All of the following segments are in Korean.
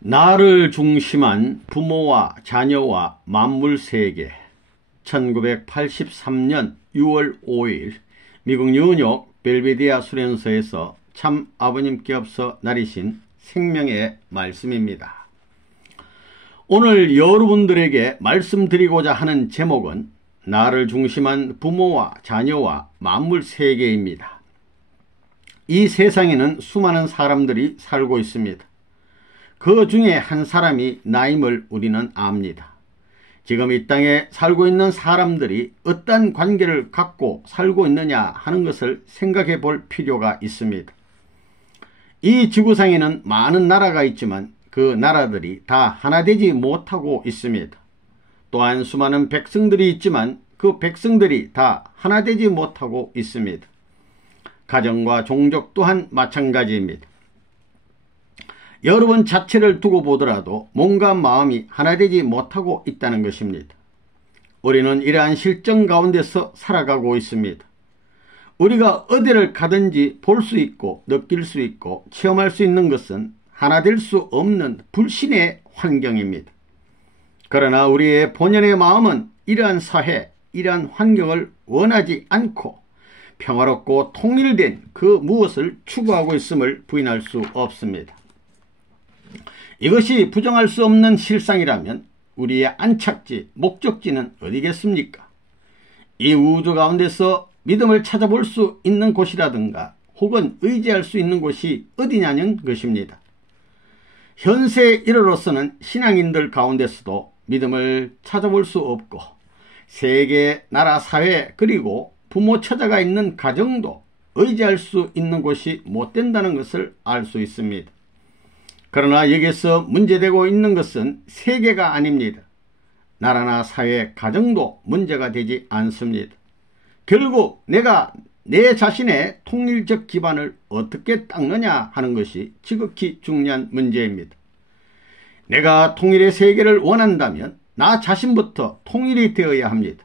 나를 중심한 부모와 자녀와 만물 세계. 1983년 6월 5일 미국 뉴욕 벨베디아 수련소에서 참 아버님께 앞서 나리신 생명의 말씀입니다. 오늘 여러분들에게 말씀드리고자 하는 제목은 나를 중심한 부모와 자녀와 만물 세계입니다. 이 세상에는 수많은 사람들이 살고 있습니다. 그 중에 한 사람이 나임을 우리는 압니다. 지금 이 땅에 살고 있는 사람들이 어떤 관계를 갖고 살고 있느냐 하는 것을 생각해 볼 필요가 있습니다. 이 지구상에는 많은 나라가 있지만 그 나라들이 다 하나 되지 못하고 있습니다. 또한 수많은 백성들이 있지만 그 백성들이 다 하나 되지 못하고 있습니다. 가정과 종족 또한 마찬가지입니다. 여러분 자체를 두고 보더라도 몸과 마음이 하나 되지 못하고 있다는 것입니다. 우리는 이러한 실정 가운데서 살아가고 있습니다. 우리가 어디를 가든지 볼 수 있고 느낄 수 있고 체험할 수 있는 것은 하나 될 수 없는 불신의 환경입니다. 그러나 우리의 본연의 마음은 이러한 사회, 이러한 환경을 원하지 않고 평화롭고 통일된 그 무엇을 추구하고 있음을 부인할 수 없습니다. 이것이 부정할 수 없는 실상이라면 우리의 안착지, 목적지는 어디겠습니까? 이 우주 가운데서 믿음을 찾아볼 수 있는 곳이라든가 혹은 의지할 수 있는 곳이 어디냐는 것입니다. 현세 이르로서는 신앙인들 가운데서도 믿음을 찾아볼 수 없고 세계, 나라, 사회 그리고 부모 처자가 있는 가정도 의지할 수 있는 곳이 못 된다는 것을 알 수 있습니다. 그러나 여기서 문제되고 있는 것은 세계가 아닙니다. 나라나 사회, 가정도 문제가 되지 않습니다. 결국 내가 내 자신의 통일적 기반을 어떻게 닦느냐 하는 것이 지극히 중요한 문제입니다. 내가 통일의 세계를 원한다면 나 자신부터 통일이 되어야 합니다.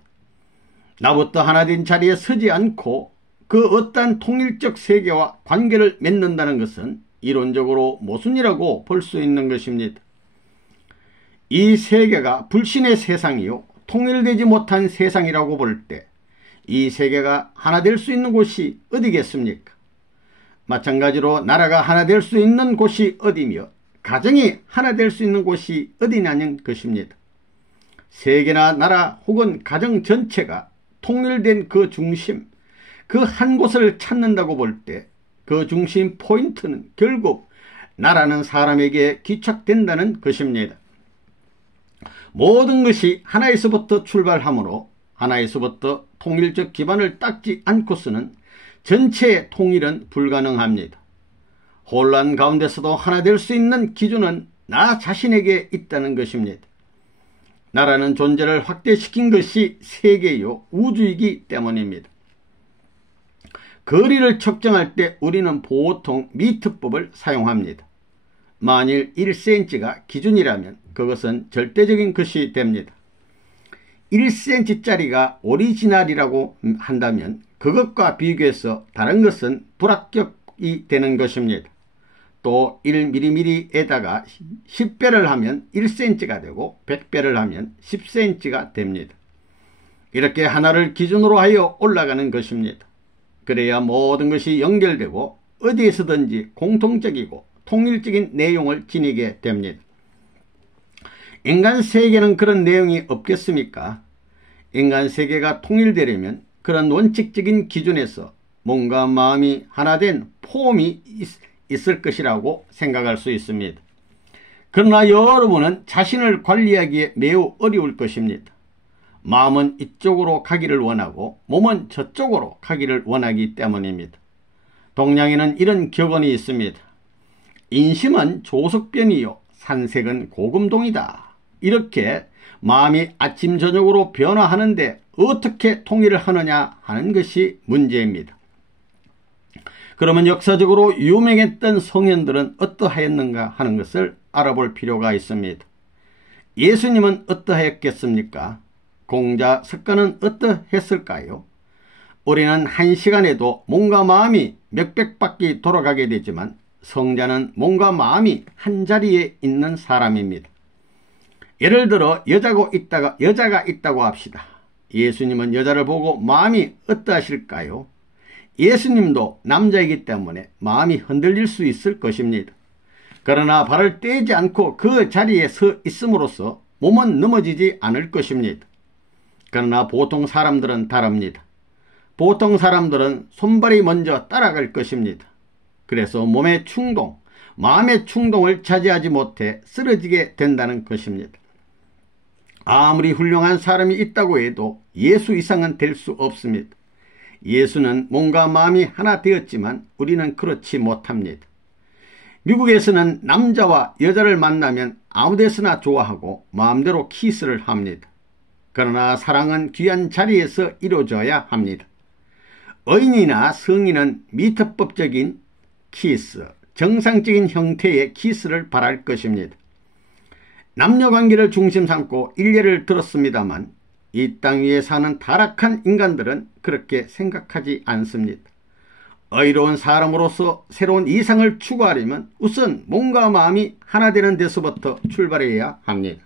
나부터 하나된 자리에 서지 않고 그 어떠한 통일적 세계와 관계를 맺는다는 것은 이론적으로 모순이라고 볼 수 있는 것입니다. 이 세계가 불신의 세상이요 통일되지 못한 세상이라고 볼 때 이 세계가 하나 될 수 있는 곳이 어디겠습니까? 마찬가지로 나라가 하나 될 수 있는 곳이 어디며 가정이 하나 될 수 있는 곳이 어디냐는 것입니다. 세계나 나라 혹은 가정 전체가 통일된 그 중심, 그 한 곳을 찾는다고 볼 때 그 중심 포인트는 결국 나라는 사람에게 귀착된다는 것입니다. 모든 것이 하나에서부터 출발하므로 하나에서부터 통일적 기반을 닦지 않고서는 전체의 통일은 불가능합니다. 혼란 가운데서도 하나 될 수 있는 기준은 나 자신에게 있다는 것입니다. 나라는 존재를 확대시킨 것이 세계요 우주이기 때문입니다. 거리를 측정할 때 우리는 보통 미터법을 사용합니다. 만일 1cm가 기준이라면 그것은 절대적인 것이 됩니다. 1cm짜리가 오리지널이라고 한다면 그것과 비교해서 다른 것은 불합격이 되는 것입니다. 또 1mm에다가 10배를 하면 1cm가 되고 100배를 하면 10cm가 됩니다. 이렇게 하나를 기준으로 하여 올라가는 것입니다. 그래야 모든 것이 연결되고 어디에서든지 공통적이고 통일적인 내용을 지니게 됩니다. 인간 세계는 그런 내용이 없겠습니까? 인간 세계가 통일되려면 그런 원칙적인 기준에서 몸과 마음이 하나된 폼이 있을 것이라고 생각할 수 있습니다. 그러나 여러분은 자신을 관리하기에 매우 어려울 것입니다. 마음은 이쪽으로 가기를 원하고 몸은 저쪽으로 가기를 원하기 때문입니다. 동양에는 이런 격언이 있습니다. 인심은 조석변이요 산색은 고금동이다. 이렇게 마음이 아침 저녁으로 변화하는데 어떻게 통일을 하느냐 하는 것이 문제입니다. 그러면 역사적으로 유명했던 성현들은 어떠하였는가 하는 것을 알아볼 필요가 있습니다. 예수님은 어떠하였겠습니까? 공자 석가는 어떠했을까요? 우리는 한 시간에도 몸과 마음이 몇백 바퀴 돌아가게 되지만 성자는 몸과 마음이 한자리에 있는 사람입니다. 예를 들어 여자가 있다고 합시다. 예수님은 여자를 보고 마음이 어떠하실까요? 예수님도 남자이기 때문에 마음이 흔들릴 수 있을 것입니다. 그러나 발을 떼지 않고 그 자리에 서 있음으로써 몸은 넘어지지 않을 것입니다. 그러나 보통 사람들은 다릅니다. 보통 사람들은 손발이 먼저 따라갈 것입니다. 그래서 몸의 충동, 마음의 충동을 자제하지 못해 쓰러지게 된다는 것입니다. 아무리 훌륭한 사람이 있다고 해도 예수 이상은 될 수 없습니다. 예수는 몸과 마음이 하나 되었지만 우리는 그렇지 못합니다. 미국에서는 남자와 여자를 만나면 아무데서나 좋아하고 마음대로 키스를 합니다. 그러나 사랑은 귀한 자리에서 이루어져야 합니다. 어린이나 성인은 미터법적인 키스, 정상적인 형태의 키스를 바랄 것입니다. 남녀관계를 중심 삼고 일례를 들었습니다만 이 땅 위에 사는 타락한 인간들은 그렇게 생각하지 않습니다. 의로운 사람으로서 새로운 이상을 추구하려면 우선 몸과 마음이 하나 되는 데서부터 출발해야 합니다.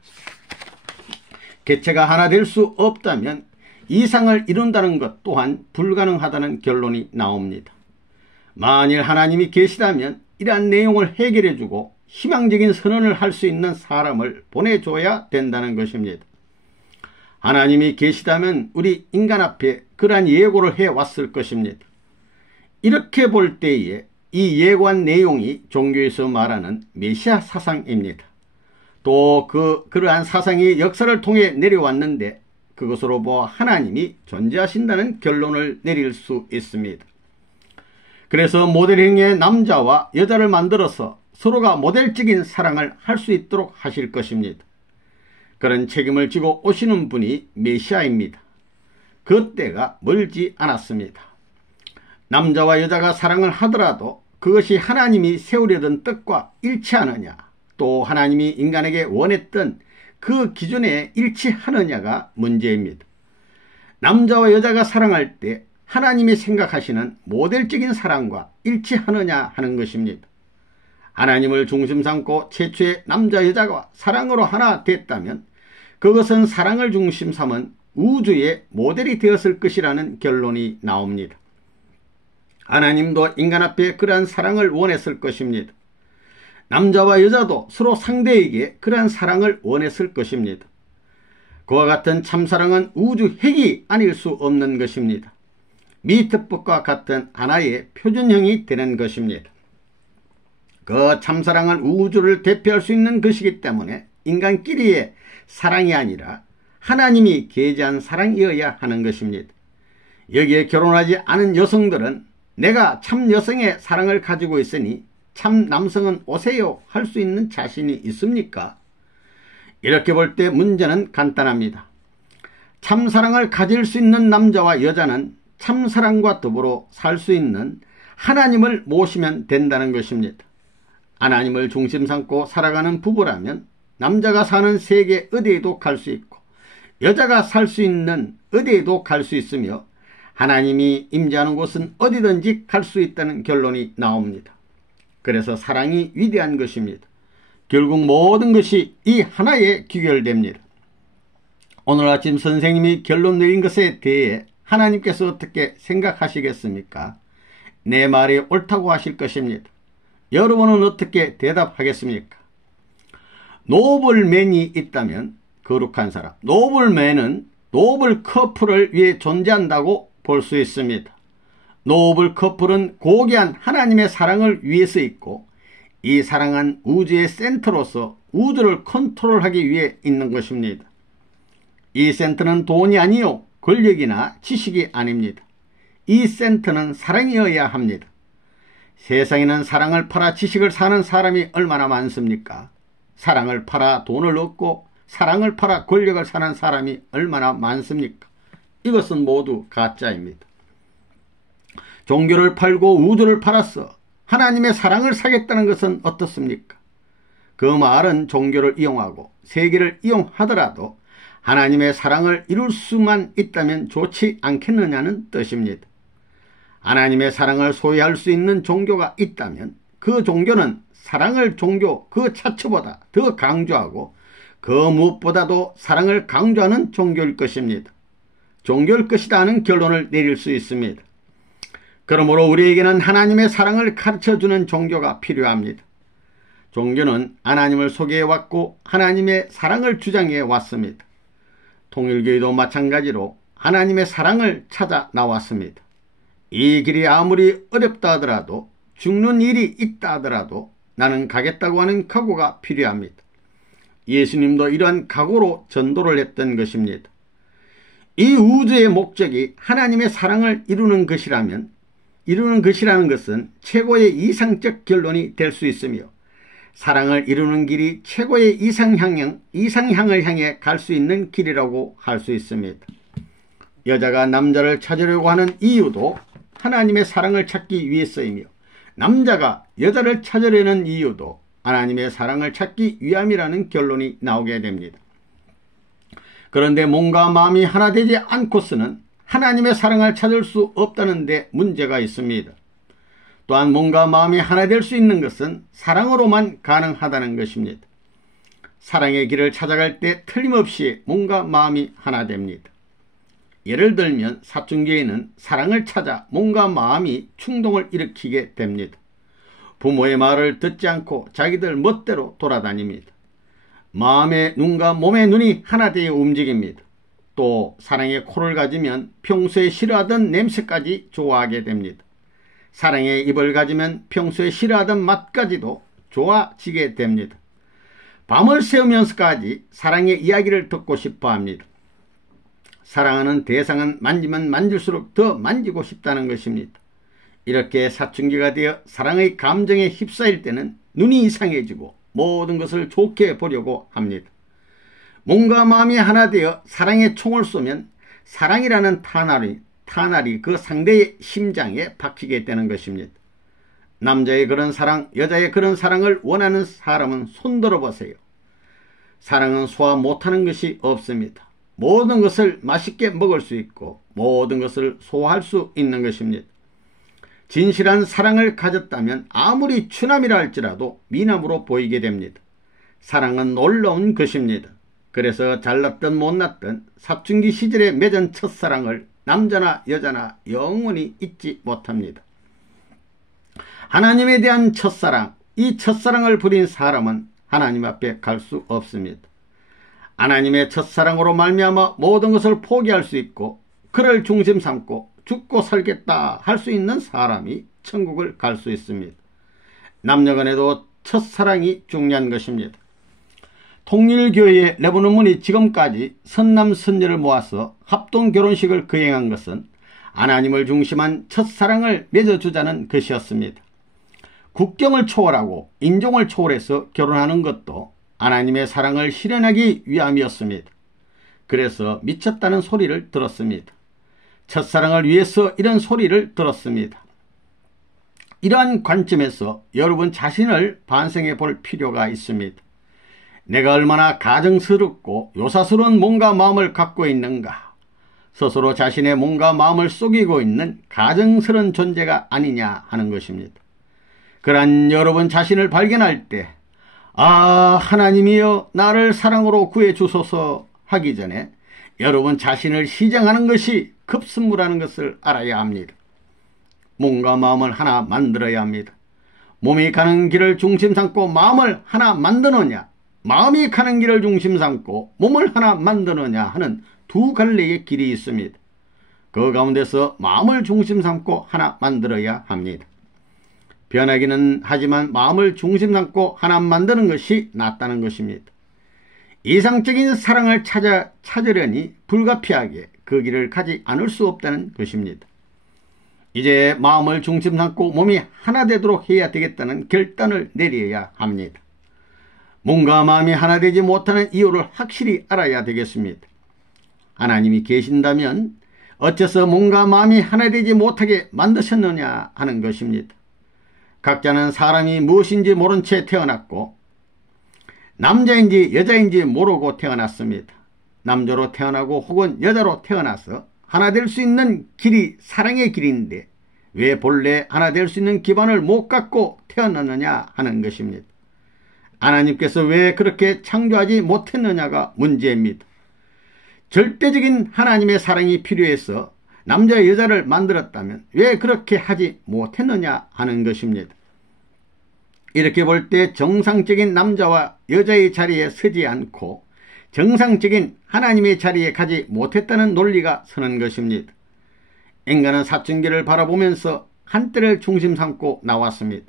개체가 하나 될 수 없다면 이상을 이룬다는 것 또한 불가능하다는 결론이 나옵니다. 만일 하나님이 계시다면 이러한 내용을 해결해주고 희망적인 선언을 할 수 있는 사람을 보내줘야 된다는 것입니다. 하나님이 계시다면 우리 인간 앞에 그러한 예고를 해왔을 것입니다. 이렇게 볼 때에 이 예고한 내용이 종교에서 말하는 메시아 사상입니다. 또 그러한 사상이 역사를 통해 내려왔는데 그것으로 보아 하나님이 존재하신다는 결론을 내릴 수 있습니다. 그래서 모델형의 남자와 여자를 만들어서 서로가 모델적인 사랑을 할 수 있도록 하실 것입니다. 그런 책임을 지고 오시는 분이 메시아입니다. 그 때가 멀지 않았습니다. 남자와 여자가 사랑을 하더라도 그것이 하나님이 세우려던 뜻과 일치하느냐, 또 하나님이 인간에게 원했던 그 기준에 일치하느냐가 문제입니다. 남자와 여자가 사랑할 때 하나님이 생각하시는 모델적인 사랑과 일치하느냐 하는 것입니다. 하나님을 중심 삼고 최초의 남자 여자가 사랑으로 하나 됐다면 그것은 사랑을 중심 삼은 우주의 모델이 되었을 것이라는 결론이 나옵니다. 하나님도 인간 앞에 그러한 사랑을 원했을 것입니다. 남자와 여자도 서로 상대에게 그러한 사랑을 원했을 것입니다. 그와 같은 참사랑은 우주 핵이 아닐 수 없는 것입니다. 미트법과 같은 하나의 표준형이 되는 것입니다. 그 참사랑은 우주를 대표할 수 있는 것이기 때문에 인간끼리의 사랑이 아니라 하나님이 계제한 사랑이어야 하는 것입니다. 여기에 결혼하지 않은 여성들은 내가 참 여성의 사랑을 가지고 있으니 참 남성은 오세요 할 수 있는 자신이 있습니까? 이렇게 볼 때 문제는 간단합니다. 참사랑을 가질 수 있는 남자와 여자는 참사랑과 더불어 살 수 있는 하나님을 모시면 된다는 것입니다. 하나님을 중심 삼고 살아가는 부부라면 남자가 사는 세계 어디에도 갈 수 있고 여자가 살 수 있는 어디에도 갈 수 있으며 하나님이 임재하는 곳은 어디든지 갈 수 있다는 결론이 나옵니다. 그래서 사랑이 위대한 것입니다. 결국 모든 것이 이 하나에 귀결됩니다. 오늘 아침 선생님이 결론 내린 것에 대해 하나님께서 어떻게 생각하시겠습니까? 내 말이 옳다고 하실 것입니다. 여러분은 어떻게 대답하겠습니까? 노블맨이 있다면 거룩한 사람, 노블맨은 노블 커플을 위해 존재한다고 볼 수 있습니다. 노블 커플은 고귀한 하나님의 사랑을 위해서 있고 이 사랑은 우주의 센터로서 우주를 컨트롤하기 위해 있는 것입니다. 이 센터는 돈이 아니요 권력이나 지식이 아닙니다. 이 센터는 사랑이어야 합니다. 세상에는 사랑을 팔아 지식을 사는 사람이 얼마나 많습니까? 사랑을 팔아 돈을 얻고 사랑을 팔아 권력을 사는 사람이 얼마나 많습니까? 이것은 모두 가짜입니다. 종교를 팔고 우주를 팔아서 하나님의 사랑을 사겠다는 것은 어떻습니까? 그 말은 종교를 이용하고 세계를 이용하더라도 하나님의 사랑을 이룰 수만 있다면 좋지 않겠느냐는 뜻입니다. 하나님의 사랑을 소유할 수 있는 종교가 있다면 그 종교는 사랑을 종교 그 자체보다 더 강조하고 그 무엇보다도 사랑을 강조하는 종교일 것입니다. 종교일 것이다 하는 결론을 내릴 수 있습니다. 그러므로 우리에게는 하나님의 사랑을 가르쳐주는 종교가 필요합니다. 종교는 하나님을 소개해왔고 하나님의 사랑을 주장해 왔습니다. 통일교회도 마찬가지로 하나님의 사랑을 찾아 나왔습니다. 이 길이 아무리 어렵다 하더라도 죽는 일이 있다 하더라도 나는 가겠다고 하는 각오가 필요합니다. 예수님도 이러한 각오로 전도를 했던 것입니다. 이 우주의 목적이 하나님의 사랑을 이루는 것이라면 이루는 것이라는 것은 최고의 이상적 결론이 될 수 있으며 사랑을 이루는 길이 최고의 이상향을 향해 갈 수 있는 길이라고 할 수 있습니다. 여자가 남자를 찾으려고 하는 이유도 하나님의 사랑을 찾기 위해서이며 남자가 여자를 찾으려는 이유도 하나님의 사랑을 찾기 위함이라는 결론이 나오게 됩니다. 그런데 몸과 마음이 하나 되지 않고서는 하나님의 사랑을 찾을 수 없다는 데 문제가 있습니다. 또한 몸과 마음이 하나 될 수 있는 것은 사랑으로만 가능하다는 것입니다. 사랑의 길을 찾아갈 때 틀림없이 몸과 마음이 하나 됩니다. 예를 들면 사춘기에는 사랑을 찾아 몸과 마음이 충동을 일으키게 됩니다. 부모의 말을 듣지 않고 자기들 멋대로 돌아다닙니다. 마음의 눈과 몸의 눈이 하나 되어 움직입니다. 또 사랑의 코를 가지면 평소에 싫어하던 냄새까지 좋아하게 됩니다. 사랑의 입을 가지면 평소에 싫어하던 맛까지도 좋아지게 됩니다. 밤을 새우면서까지 사랑의 이야기를 듣고 싶어 합니다. 사랑하는 대상은 만지면 만질수록 더 만지고 싶다는 것입니다. 이렇게 사춘기가 되어 사랑의 감정에 휩싸일 때는 눈이 이상해지고 모든 것을 좋게 보려고 합니다. 몸과 마음이 하나 되어 사랑의 총을 쏘면 사랑이라는 탄알이 그 상대의 심장에 박히게 되는 것입니다. 남자의 그런 사랑, 여자의 그런 사랑을 원하는 사람은 손들어 보세요. 사랑은 소화 못하는 것이 없습니다. 모든 것을 맛있게 먹을 수 있고 모든 것을 소화할 수 있는 것입니다. 진실한 사랑을 가졌다면 아무리 추남이라 할지라도 미남으로 보이게 됩니다. 사랑은 놀라운 것입니다. 그래서 잘났든 못났든 사춘기 시절에 맺은 첫사랑을 남자나 여자나 영원히 잊지 못합니다. 하나님에 대한 첫사랑, 이 첫사랑을 부린 사람은 하나님 앞에 갈 수 없습니다. 하나님의 첫사랑으로 말미암아 모든 것을 포기할 수 있고 그를 중심 삼고 죽고 살겠다 할 수 있는 사람이 천국을 갈 수 있습니다. 남녀간에도 첫사랑이 중요한 것입니다. 통일교회의 레브논문이 지금까지 선남선녀를 모아서 합동결혼식을 거행한 것은 하나님을 중심한 첫사랑을 맺어주자는 것이었습니다. 국경을 초월하고 인종을 초월해서 결혼하는 것도 하나님의 사랑을 실현하기 위함이었습니다. 그래서 미쳤다는 소리를 들었습니다. 첫사랑을 위해서 이런 소리를 들었습니다. 이러한 관점에서 여러분 자신을 반성해 볼 필요가 있습니다. 내가 얼마나 가정스럽고 요사스러운 몸과 마음을 갖고 있는가, 스스로 자신의 몸과 마음을 속이고 있는 가정스러운 존재가 아니냐 하는 것입니다. 그러한 여러분 자신을 발견할 때 하나님이여 나를 사랑으로 구해주소서 하기 전에 여러분 자신을 시정하는 것이 급선무라는 것을 알아야 합니다. 몸과 마음을 하나 만들어야 합니다. 몸이 가는 길을 중심 삼고 마음을 하나 만드느냐, 마음이 가는 길을 중심 삼고 몸을 하나 만드느냐 하는 두 갈래의 길이 있습니다. 그 가운데서 마음을 중심 삼고 하나 만들어야 합니다. 변하기는 하지만 마음을 중심 삼고 하나 만드는 것이 낫다는 것입니다. 이상적인 사랑을 찾으려니 불가피하게 그 길을 가지 않을 수 없다는 것입니다. 이제 마음을 중심 삼고 몸이 하나 되도록 해야 되겠다는 결단을 내려야 합니다. 몸과 마음이 하나 되지 못하는 이유를 확실히 알아야 되겠습니다. 하나님이 계신다면 어째서 몸과 마음이 하나 되지 못하게 만드셨느냐 하는 것입니다. 각자는 사람이 무엇인지 모른 채 태어났고 남자인지 여자인지 모르고 태어났습니다. 남자로 태어나고 혹은 여자로 태어나서 하나 될 수 있는 길이 사랑의 길인데 왜 본래 하나 될 수 있는 기반을 못 갖고 태어났느냐 하는 것입니다. 하나님께서 왜 그렇게 창조하지 못했느냐가 문제입니다. 절대적인 하나님의 사랑이 필요해서 남자 여자를 만들었다면 왜 그렇게 하지 못했느냐 하는 것입니다. 이렇게 볼 때 정상적인 남자와 여자의 자리에 서지 않고 정상적인 하나님의 자리에 가지 못했다는 논리가 서는 것입니다. 인간은 사춘기를 바라보면서 한때를 중심 삼고 나왔습니다.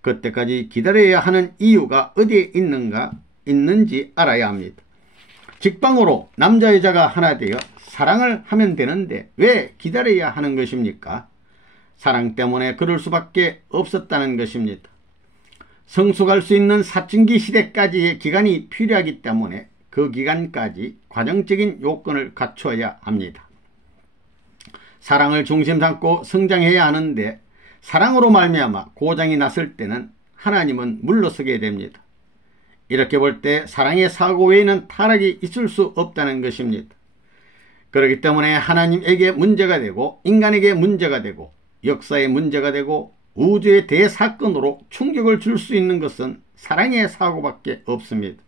그때까지 기다려야 하는 이유가 어디에 있는지 알아야 합니다. 직방으로 남자 여자가 하나 되어 사랑을 하면 되는데 왜 기다려야 하는 것입니까? 사랑 때문에 그럴 수밖에 없었다는 것입니다. 성숙할 수 있는 사춘기 시대까지의 기간이 필요하기 때문에 그 기간까지 과정적인 요건을 갖춰야 합니다. 사랑을 중심 삼고 성장해야 하는데 사랑으로 말미암아 고장이 났을 때는 하나님은 물러서게 됩니다. 이렇게 볼 때 사랑의 사고 외에는 타락이 있을 수 없다는 것입니다. 그렇기 때문에 하나님에게 문제가 되고 인간에게 문제가 되고 역사에 문제가 되고 우주의 대사건으로 충격을 줄 수 있는 것은 사랑의 사고밖에 없습니다.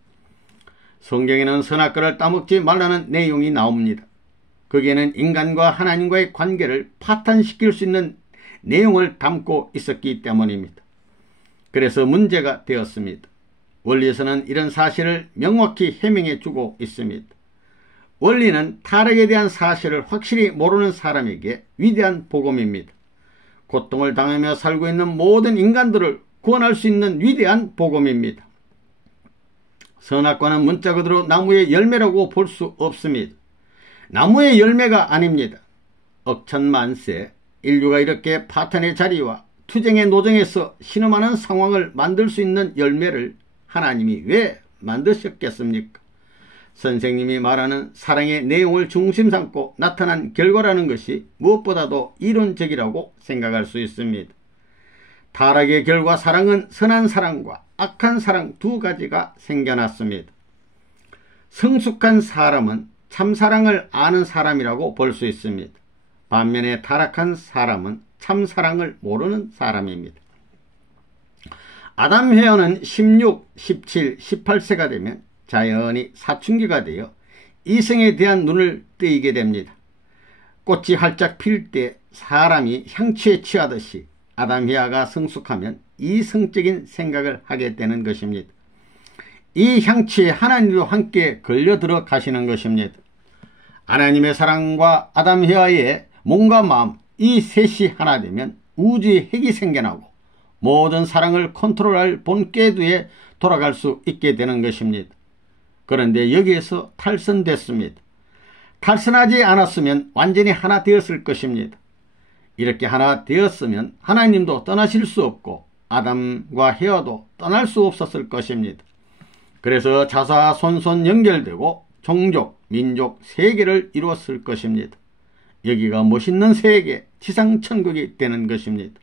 성경에는 선악과를 따먹지 말라는 내용이 나옵니다. 거기에는 인간과 하나님과의 관계를 파탄시킬 수 있는 내용을 담고 있었기 때문입니다. 그래서 문제가 되었습니다. 원리에서는 이런 사실을 명확히 해명해 주고 있습니다. 원리는 타락에 대한 사실을 확실히 모르는 사람에게 위대한 복음입니다. 고통을 당하며 살고 있는 모든 인간들을 구원할 수 있는 위대한 복음입니다. 선악과는 문자 그대로 나무의 열매라고 볼 수 없습니다. 나무의 열매가 아닙니다. 억천만세 인류가 이렇게 파탄의 자리와 투쟁의 노정에서 신음하는 상황을 만들 수 있는 열매를 하나님이 왜 만드셨겠습니까? 선생님이 말하는 사랑의 내용을 중심 삼고 나타난 결과라는 것이 무엇보다도 이론적이라고 생각할 수 있습니다. 타락의 결과 사랑은 선한 사랑과 악한 사랑 두 가지가 생겨났습니다. 성숙한 사람은 참사랑을 아는 사람이라고 볼 수 있습니다. 반면에 타락한 사람은 참사랑을 모르는 사람입니다. 아담 회원은 16, 17, 18세가 되면 자연히 사춘기가 되어 이성에 대한 눈을 뜨이게 됩니다. 꽃이 활짝 필 때 사람이 향취에 취하듯이 아담 회화가 성숙하면 이성적인 생각을 하게 되는 것입니다. 이 향취에 하나님도 함께 걸려들어 가시는 것입니다. 하나님의 사랑과 아담 회화의 몸과 마음 이 셋이 하나 되면 우주의 핵이 생겨나고 모든 사랑을 컨트롤할 본궤도에 돌아갈 수 있게 되는 것입니다. 그런데 여기에서 탈선됐습니다. 탈선하지 않았으면 완전히 하나 되었을 것입니다. 이렇게 하나 되었으면 하나님도 떠나실 수 없고 아담과 헤어도 떠날 수 없었을 것입니다. 그래서 자사손손 연결되고 종족, 민족, 세계를 이루었을 것입니다. 여기가 멋있는 세계, 지상천국이 되는 것입니다.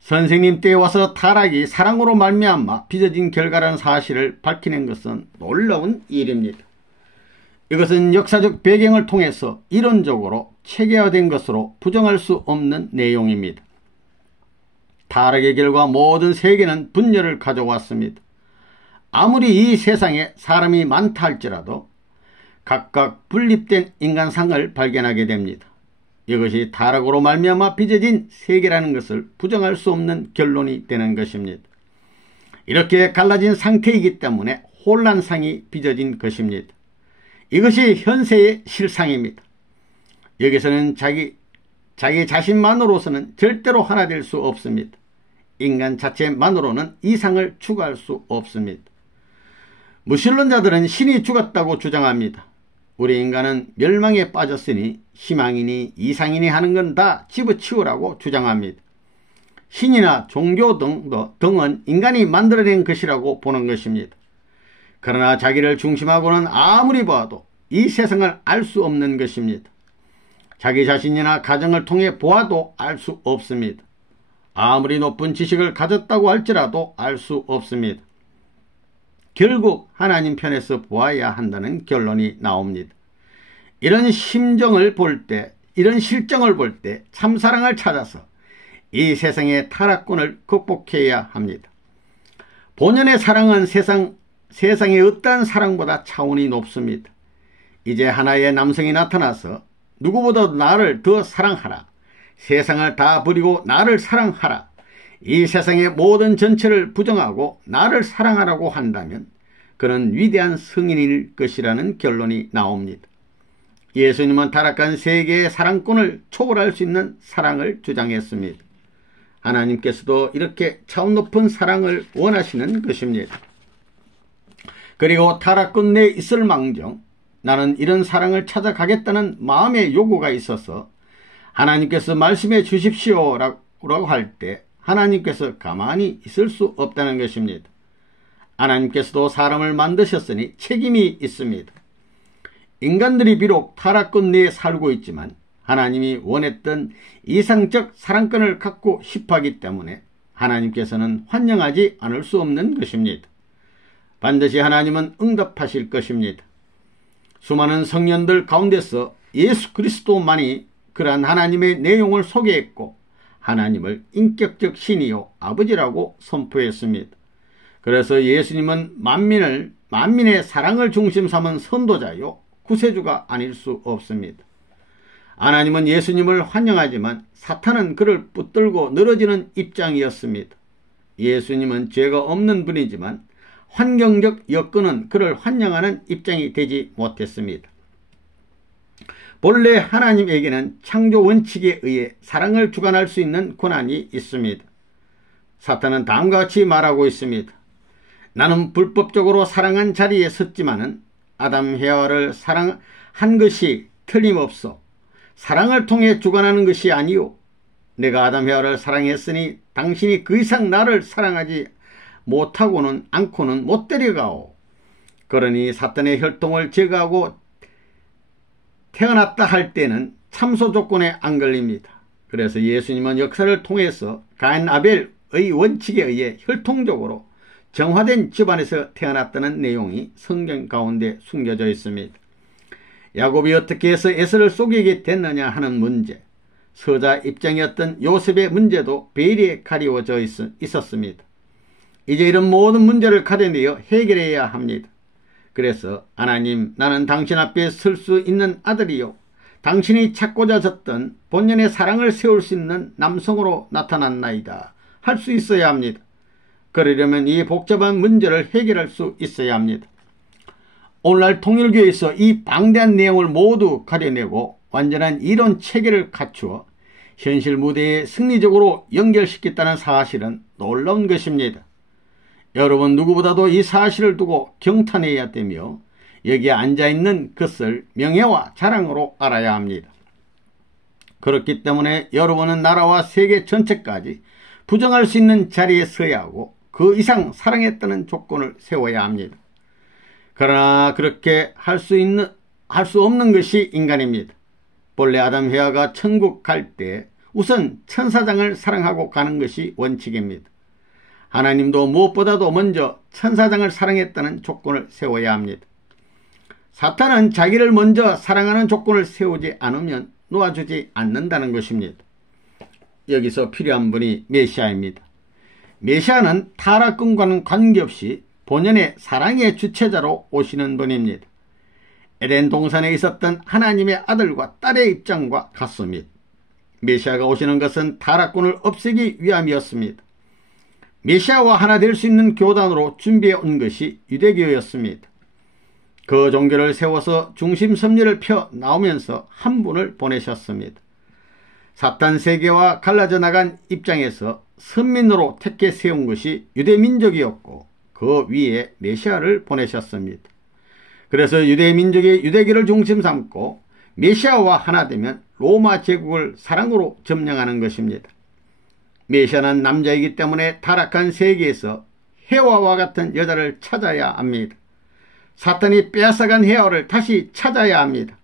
선생님 때에 와서 타락이 사랑으로 말미암아 빚어진 결과라는 사실을 밝히는 것은 놀라운 일입니다. 이것은 역사적 배경을 통해서 이론적으로 체계화된 것으로 부정할 수 없는 내용입니다. 타락의 결과 모든 세계는 분열을 가져왔습니다. 아무리 이 세상에 사람이 많다 할지라도 각각 분립된 인간상을 발견하게 됩니다. 이것이 타락으로 말미암아 빚어진 세계라는 것을 부정할 수 없는 결론이 되는 것입니다. 이렇게 갈라진 상태이기 때문에 혼란상이 빚어진 것입니다. 이것이 현세의 실상입니다. 여기서는 자기 자신만으로서는 절대로 하나 될 수 없습니다. 인간 자체만으로는 이상을 추구할 수 없습니다. 무신론자들은 신이 죽었다고 주장합니다. 우리 인간은 멸망에 빠졌으니 희망이니 이상이니 하는 건 다 집어치우라고 주장합니다. 신이나 종교 등은 인간이 만들어낸 것이라고 보는 것입니다. 그러나 자기를 중심하고는 아무리 봐도 이 세상을 알 수 없는 것입니다. 자기 자신이나 가정을 통해 보아도 알 수 없습니다. 아무리 높은 지식을 가졌다고 할지라도 알 수 없습니다. 결국 하나님 편에서 보아야 한다는 결론이 나옵니다. 이런 심정을 볼 때 이런 실정을 볼 때 참사랑을 찾아서 이 세상의 타락꾼을 극복해야 합니다. 본연의 사랑은 세상의 어떠한 사랑보다 차원이 높습니다. 이제 하나의 남성이 나타나서 누구보다도 나를 더 사랑하라. 세상을 다 버리고 나를 사랑하라. 이 세상의 모든 전체를 부정하고 나를 사랑하라고 한다면 그는 위대한 성인일 것이라는 결론이 나옵니다. 예수님은 타락한 세계의 사랑꾼을 초월할 수 있는 사랑을 주장했습니다. 하나님께서도 이렇게 차원 높은 사랑을 원하시는 것입니다. 그리고 타락꾼 내에 있을 망정 나는 이런 사랑을 찾아가겠다는 마음의 요구가 있어서 하나님께서 말씀해 주십시오라고 할 때 하나님께서 가만히 있을 수 없다는 것입니다. 하나님께서도 사람을 만드셨으니 책임이 있습니다. 인간들이 비록 타락꾼 내에 살고 있지만 하나님이 원했던 이상적 사랑권을 갖고 싶어하기 때문에 하나님께서는 환영하지 않을 수 없는 것입니다. 반드시 하나님은 응답하실 것입니다. 수많은 성년들 가운데서 예수 그리스도만이 그러한 하나님의 내용을 소개했고 하나님을 인격적 신이요 아버지라고 선포했습니다. 그래서 예수님은 만민의 사랑을 중심 삼은 선도자요 구세주가 아닐 수 없습니다. 하나님은 예수님을 환영하지만 사탄은 그를 붙들고 늘어지는 입장이었습니다. 예수님은 죄가 없는 분이지만 환경적 여건은 그를 환영하는 입장이 되지 못했습니다. 본래 하나님에게는 창조 원칙에 의해 사랑을 주관할 수 있는 권한이 있습니다. 사탄은 다음과 같이 말하고 있습니다. 나는 불법적으로 사랑한 자리에 섰지만은 아담 해와를 사랑한 것이 틀림없어 사랑을 통해 주관하는 것이 아니요 내가 아담 해와를 사랑했으니 당신이 그 이상 나를 사랑하지 못하고는 않고는 못 데려가오. 그러니 사탄의 혈통을 제거하고 태어났다 할 때는 참소 조건에 안 걸립니다. 그래서 예수님은 역사를 통해서 가인 아벨의 원칙에 의해 혈통적으로 정화된 집안에서 태어났다는 내용이 성경 가운데 숨겨져 있습니다. 야곱이 어떻게 해서 에서를 속이게 됐느냐 하는 문제, 서자 입장이었던 요셉의 문제도 베일에 가리워져 있었습니다. 이제 이런 모든 문제를 가려내어 해결해야 합니다. 그래서 하나님, 나는 당신 앞에 설 수 있는 아들이요 당신이 찾고자 졌던 본연의 사랑을 세울 수 있는 남성으로 나타났나이다 할 수 있어야 합니다. 그러려면 이 복잡한 문제를 해결할 수 있어야 합니다. 오늘날 통일교에서 이 방대한 내용을 모두 가려내고 완전한 이론 체계를 갖추어 현실 무대에 승리적으로 연결시켰다는 사실은 놀라운 것입니다. 여러분 누구보다도 이 사실을 두고 경탄해야 되며 여기에 앉아있는 것을 명예와 자랑으로 알아야 합니다. 그렇기 때문에 여러분은 나라와 세계 전체까지 부정할 수 있는 자리에 서야 하고 그 이상 사랑했다는 조건을 세워야 합니다. 그러나 그렇게 할 수 없는 것이 인간입니다. 본래 아담 해와가 천국 갈 때 우선 천사장을 사랑하고 가는 것이 원칙입니다. 하나님도 무엇보다도 먼저 천사장을 사랑했다는 조건을 세워야 합니다. 사탄은 자기를 먼저 사랑하는 조건을 세우지 않으면 놓아주지 않는다는 것입니다. 여기서 필요한 분이 메시아입니다. 메시아는 타락꾼과는 관계없이 본연의 사랑의 주체자로 오시는 분입니다. 에덴 동산에 있었던 하나님의 아들과 딸의 입장과 같습니다. 메시아가 오시는 것은 타락꾼을 없애기 위함이었습니다. 메시아와 하나 될 수 있는 교단으로 준비해 온 것이 유대교였습니다. 그 종교를 세워서 중심 섭리를 펴 나오면서 한 분을 보내셨습니다. 사탄 세계와 갈라져 나간 입장에서 선민으로 택해 세운 것이 유대민족이었고 그 위에 메시아를 보내셨습니다. 그래서 유대민족이 유대교를 중심 삼고 메시아와 하나 되면 로마 제국을 사랑으로 점령하는 것입니다. 메시아는 남자이기 때문에 타락한 세계에서 해와와 같은 여자를 찾아야 합니다. 사탄이 빼앗아간 해와를 다시 찾아야 합니다.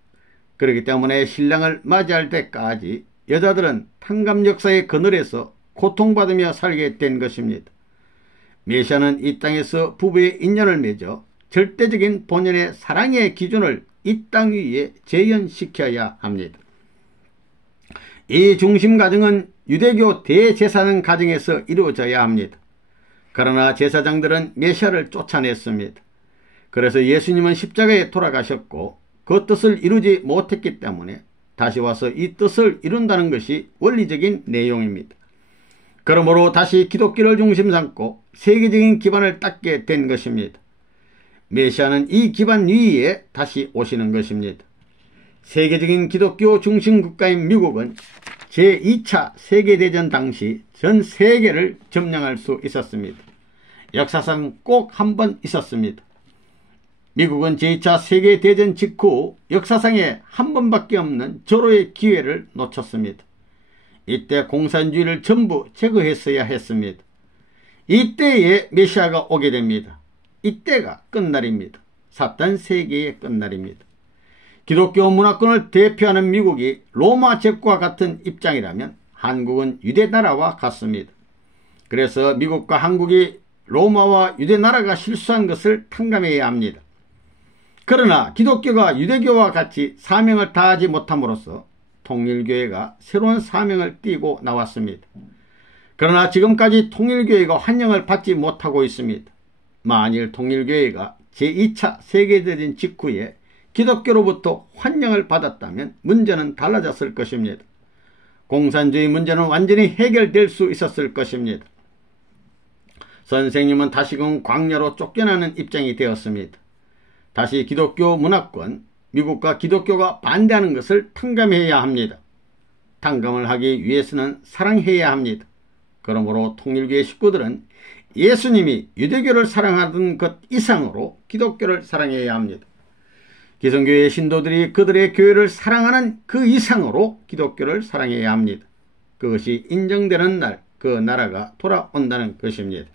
그렇기 때문에 신랑을 맞이할 때까지 여자들은 탕감 역사의 그늘에서 고통받으며 살게 된 것입니다. 메시아는 이 땅에서 부부의 인연을 맺어 절대적인 본연의 사랑의 기준을 이 땅 위에 재현시켜야 합니다. 이 중심 가정은 유대교 대제사장 가정에서 이루어져야 합니다. 그러나 제사장들은 메시아를 쫓아냈습니다. 그래서 예수님은 십자가에 돌아가셨고 그 뜻을 이루지 못했기 때문에 다시 와서 이 뜻을 이룬다는 것이 원리적인 내용입니다. 그러므로 다시 기독교를 중심 삼고 세계적인 기반을 닦게 된 것입니다. 메시아는 이 기반 위에 다시 오시는 것입니다. 세계적인 기독교 중심 국가인 미국은 제2차 세계대전 당시 전 세계를 점령할 수 있었습니다. 역사상 꼭 한 번 있었습니다. 미국은 제2차 세계대전 직후 역사상에 한 번밖에 없는 절호의 기회를 놓쳤습니다. 이때 공산주의를 전부 제거했어야 했습니다. 이때에 메시아가 오게 됩니다. 이때가 끝날입니다. 사탄 세계의 끝날입니다. 기독교 문화권을 대표하는 미국이 로마 제국과 같은 입장이라면 한국은 유대나라와 같습니다. 그래서 미국과 한국이 로마와 유대나라가 실수한 것을 탕감해야 합니다. 그러나 기독교가 유대교와 같이 사명을 다하지 못함으로써 통일교회가 새로운 사명을 띠고 나왔습니다. 그러나 지금까지 통일교회가 환영을 받지 못하고 있습니다. 만일 통일교회가 제2차 세계대전 직후에 기독교로부터 환영을 받았다면 문제는 달라졌을 것입니다. 공산주의 문제는 완전히 해결될 수 있었을 것입니다. 선생님은 다시금 광야로 쫓겨나는 입장이 되었습니다. 다시 기독교 문화권, 미국과 기독교가 반대하는 것을 탕감해야 합니다. 탕감을 하기 위해서는 사랑해야 합니다. 그러므로 통일교회 식구들은 예수님이 유대교를 사랑하던 것 이상으로 기독교를 사랑해야 합니다. 기성교회 신도들이 그들의 교회를 사랑하는 그 이상으로 기독교를 사랑해야 합니다. 그것이 인정되는 날, 그 나라가 돌아온다는 것입니다.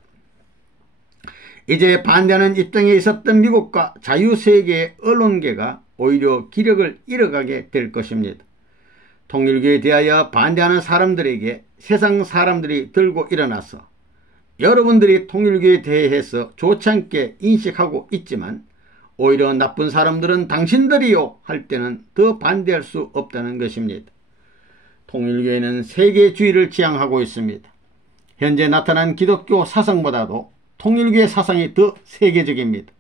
이제 반대하는 입장에 있었던 미국과 자유세계의 언론계가 오히려 기력을 잃어가게 될 것입니다. 통일교에 대하여 반대하는 사람들에게 세상 사람들이 들고 일어나서 여러분들이 통일교에 대해서 좋지 않게 인식하고 있지만 오히려 나쁜 사람들은 당신들이요 할 때는 더 반대할 수 없다는 것입니다. 통일교회는 세계주의를 지향하고 있습니다. 현재 나타난 기독교 사상보다도 통일교회 사상이 더 세계적입니다.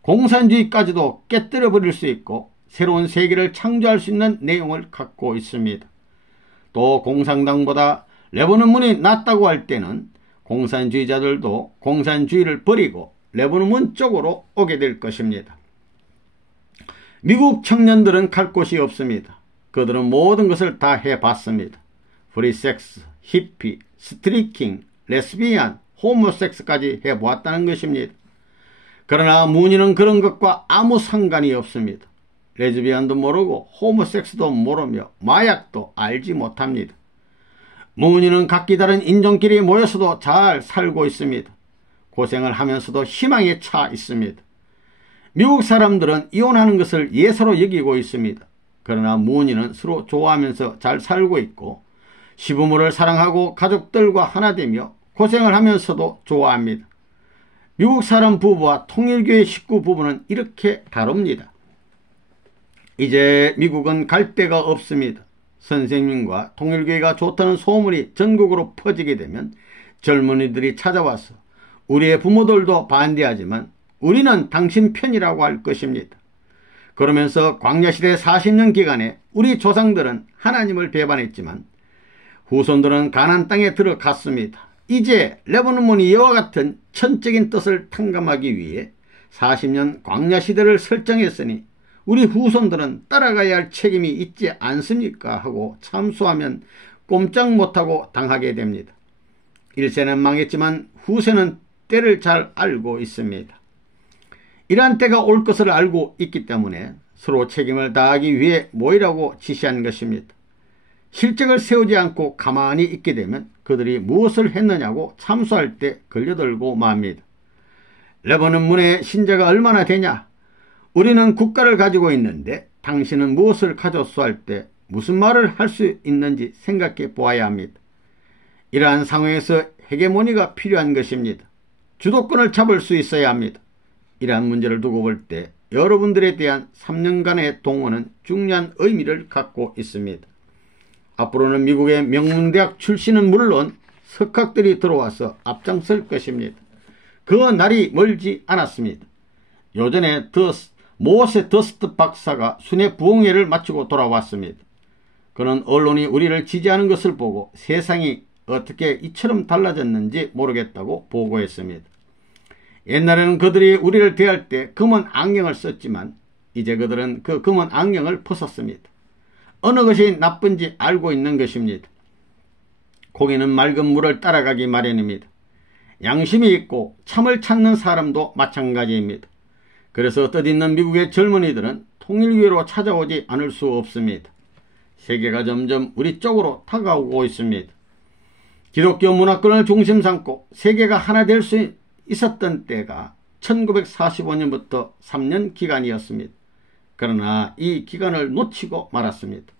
공산주의까지도 깨뜨려 버릴 수 있고 새로운 세계를 창조할 수 있는 내용을 갖고 있습니다. 또 공산당보다 레바논 문이 낫다고 할 때는 공산주의자들도 공산주의를 버리고 레바논 문 쪽으로 오게 될 것입니다. 미국 청년들은 갈 곳이 없습니다. 그들은 모든 것을 다 해봤습니다. 프리섹스, 히피, 스트리킹, 레스비안, 호모섹스까지 해보았다는 것입니다. 그러나 문의는 그런 것과 아무 상관이 없습니다. 레즈비안도 모르고 호모섹스도 모르며 마약도 알지 못합니다. 문의는 각기 다른 인종끼리 모여서도 잘 살고 있습니다. 고생을 하면서도 희망에 차 있습니다. 미국 사람들은 이혼하는 것을 예사로 여기고 있습니다. 그러나 문의는 서로 좋아하면서 잘 살고 있고 시부모를 사랑하고 가족들과 하나 되며 고생을 하면서도 좋아합니다. 미국 사람 부부와 통일교회 식구 부부는 이렇게 다릅니다. 이제 미국은 갈 데가 없습니다. 선생님과 통일교회가 좋다는 소문이 전국으로 퍼지게 되면 젊은이들이 찾아와서 우리의 부모들도 반대하지만 우리는 당신 편이라고 할 것입니다. 그러면서 광야시대 40년 기간에 우리 조상들은 하나님을 배반했지만 후손들은 가나안 땅에 들어갔습니다. 이제 레바논 문이 이와 같은 천적인 뜻을 탕감하기 위해 40년 광야시대를 설정했으니 우리 후손들은 따라가야 할 책임이 있지 않습니까? 하고 참수하면 꼼짝 못하고 당하게 됩니다. 1세는 망했지만 후세는 때를 잘 알고 있습니다. 이러한 때가 올 것을 알고 있기 때문에 서로 책임을 다하기 위해 모이라고 지시한 것입니다. 실적을 세우지 않고 가만히 있게 되면 그들이 무엇을 했느냐고 참수할 때 걸려들고 맙니다. 레바논 문의 신자가 얼마나 되냐? 우리는 국가를 가지고 있는데 당신은 무엇을 가졌소 할 때 무슨 말을 할 수 있는지 생각해 보아야 합니다. 이러한 상황에서 헤게모니가 필요한 것입니다. 주도권을 잡을 수 있어야 합니다. 이러한 문제를 두고 볼 때 여러분들에 대한 3년간의 동원은 중요한 의미를 갖고 있습니다. 앞으로는 미국의 명문대학 출신은 물론 석학들이 들어와서 앞장설 것입니다. 그 날이 멀지 않았습니다. 요전에 모세 더스트 박사가 순회 부흥회를 마치고 돌아왔습니다. 그는 언론이 우리를 지지하는 것을 보고 세상이 어떻게 이처럼 달라졌는지 모르겠다고 보고했습니다. 옛날에는 그들이 우리를 대할 때 검은 안경을 썼지만 이제 그들은 그 검은 안경을 벗었습니다. 어느 것이 나쁜지 알고 있는 것입니다. 고기는 맑은 물을 따라가기 마련입니다. 양심이 있고 참을 찾는 사람도 마찬가지입니다. 그래서 뜻있는 미국의 젊은이들은 통일교회로 찾아오지 않을 수 없습니다. 세계가 점점 우리 쪽으로 다가오고 있습니다. 기독교 문화권을 중심 삼고 세계가 하나 될 수 있었던 때가 1945년부터 3년 기간이었습니다. 그러나 이 기간을 놓치고 말았습니다.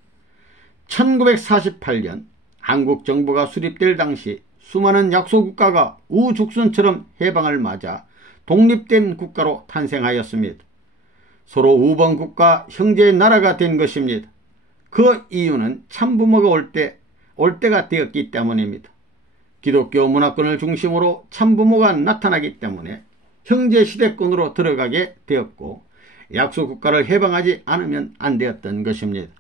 1948년 한국 정부가 수립될 당시 수많은 약소국가가 우죽순처럼 해방을 맞아 독립된 국가로 탄생하였습니다. 서로 우방국가 형제의 나라가 된 것입니다. 그 이유는 참부모가 올 때가 되었기 때문입니다. 기독교 문화권을 중심으로 참부모가 나타나기 때문에 형제시대권으로 들어가게 되었고 약소국가를 해방하지 않으면 안 되었던 것입니다.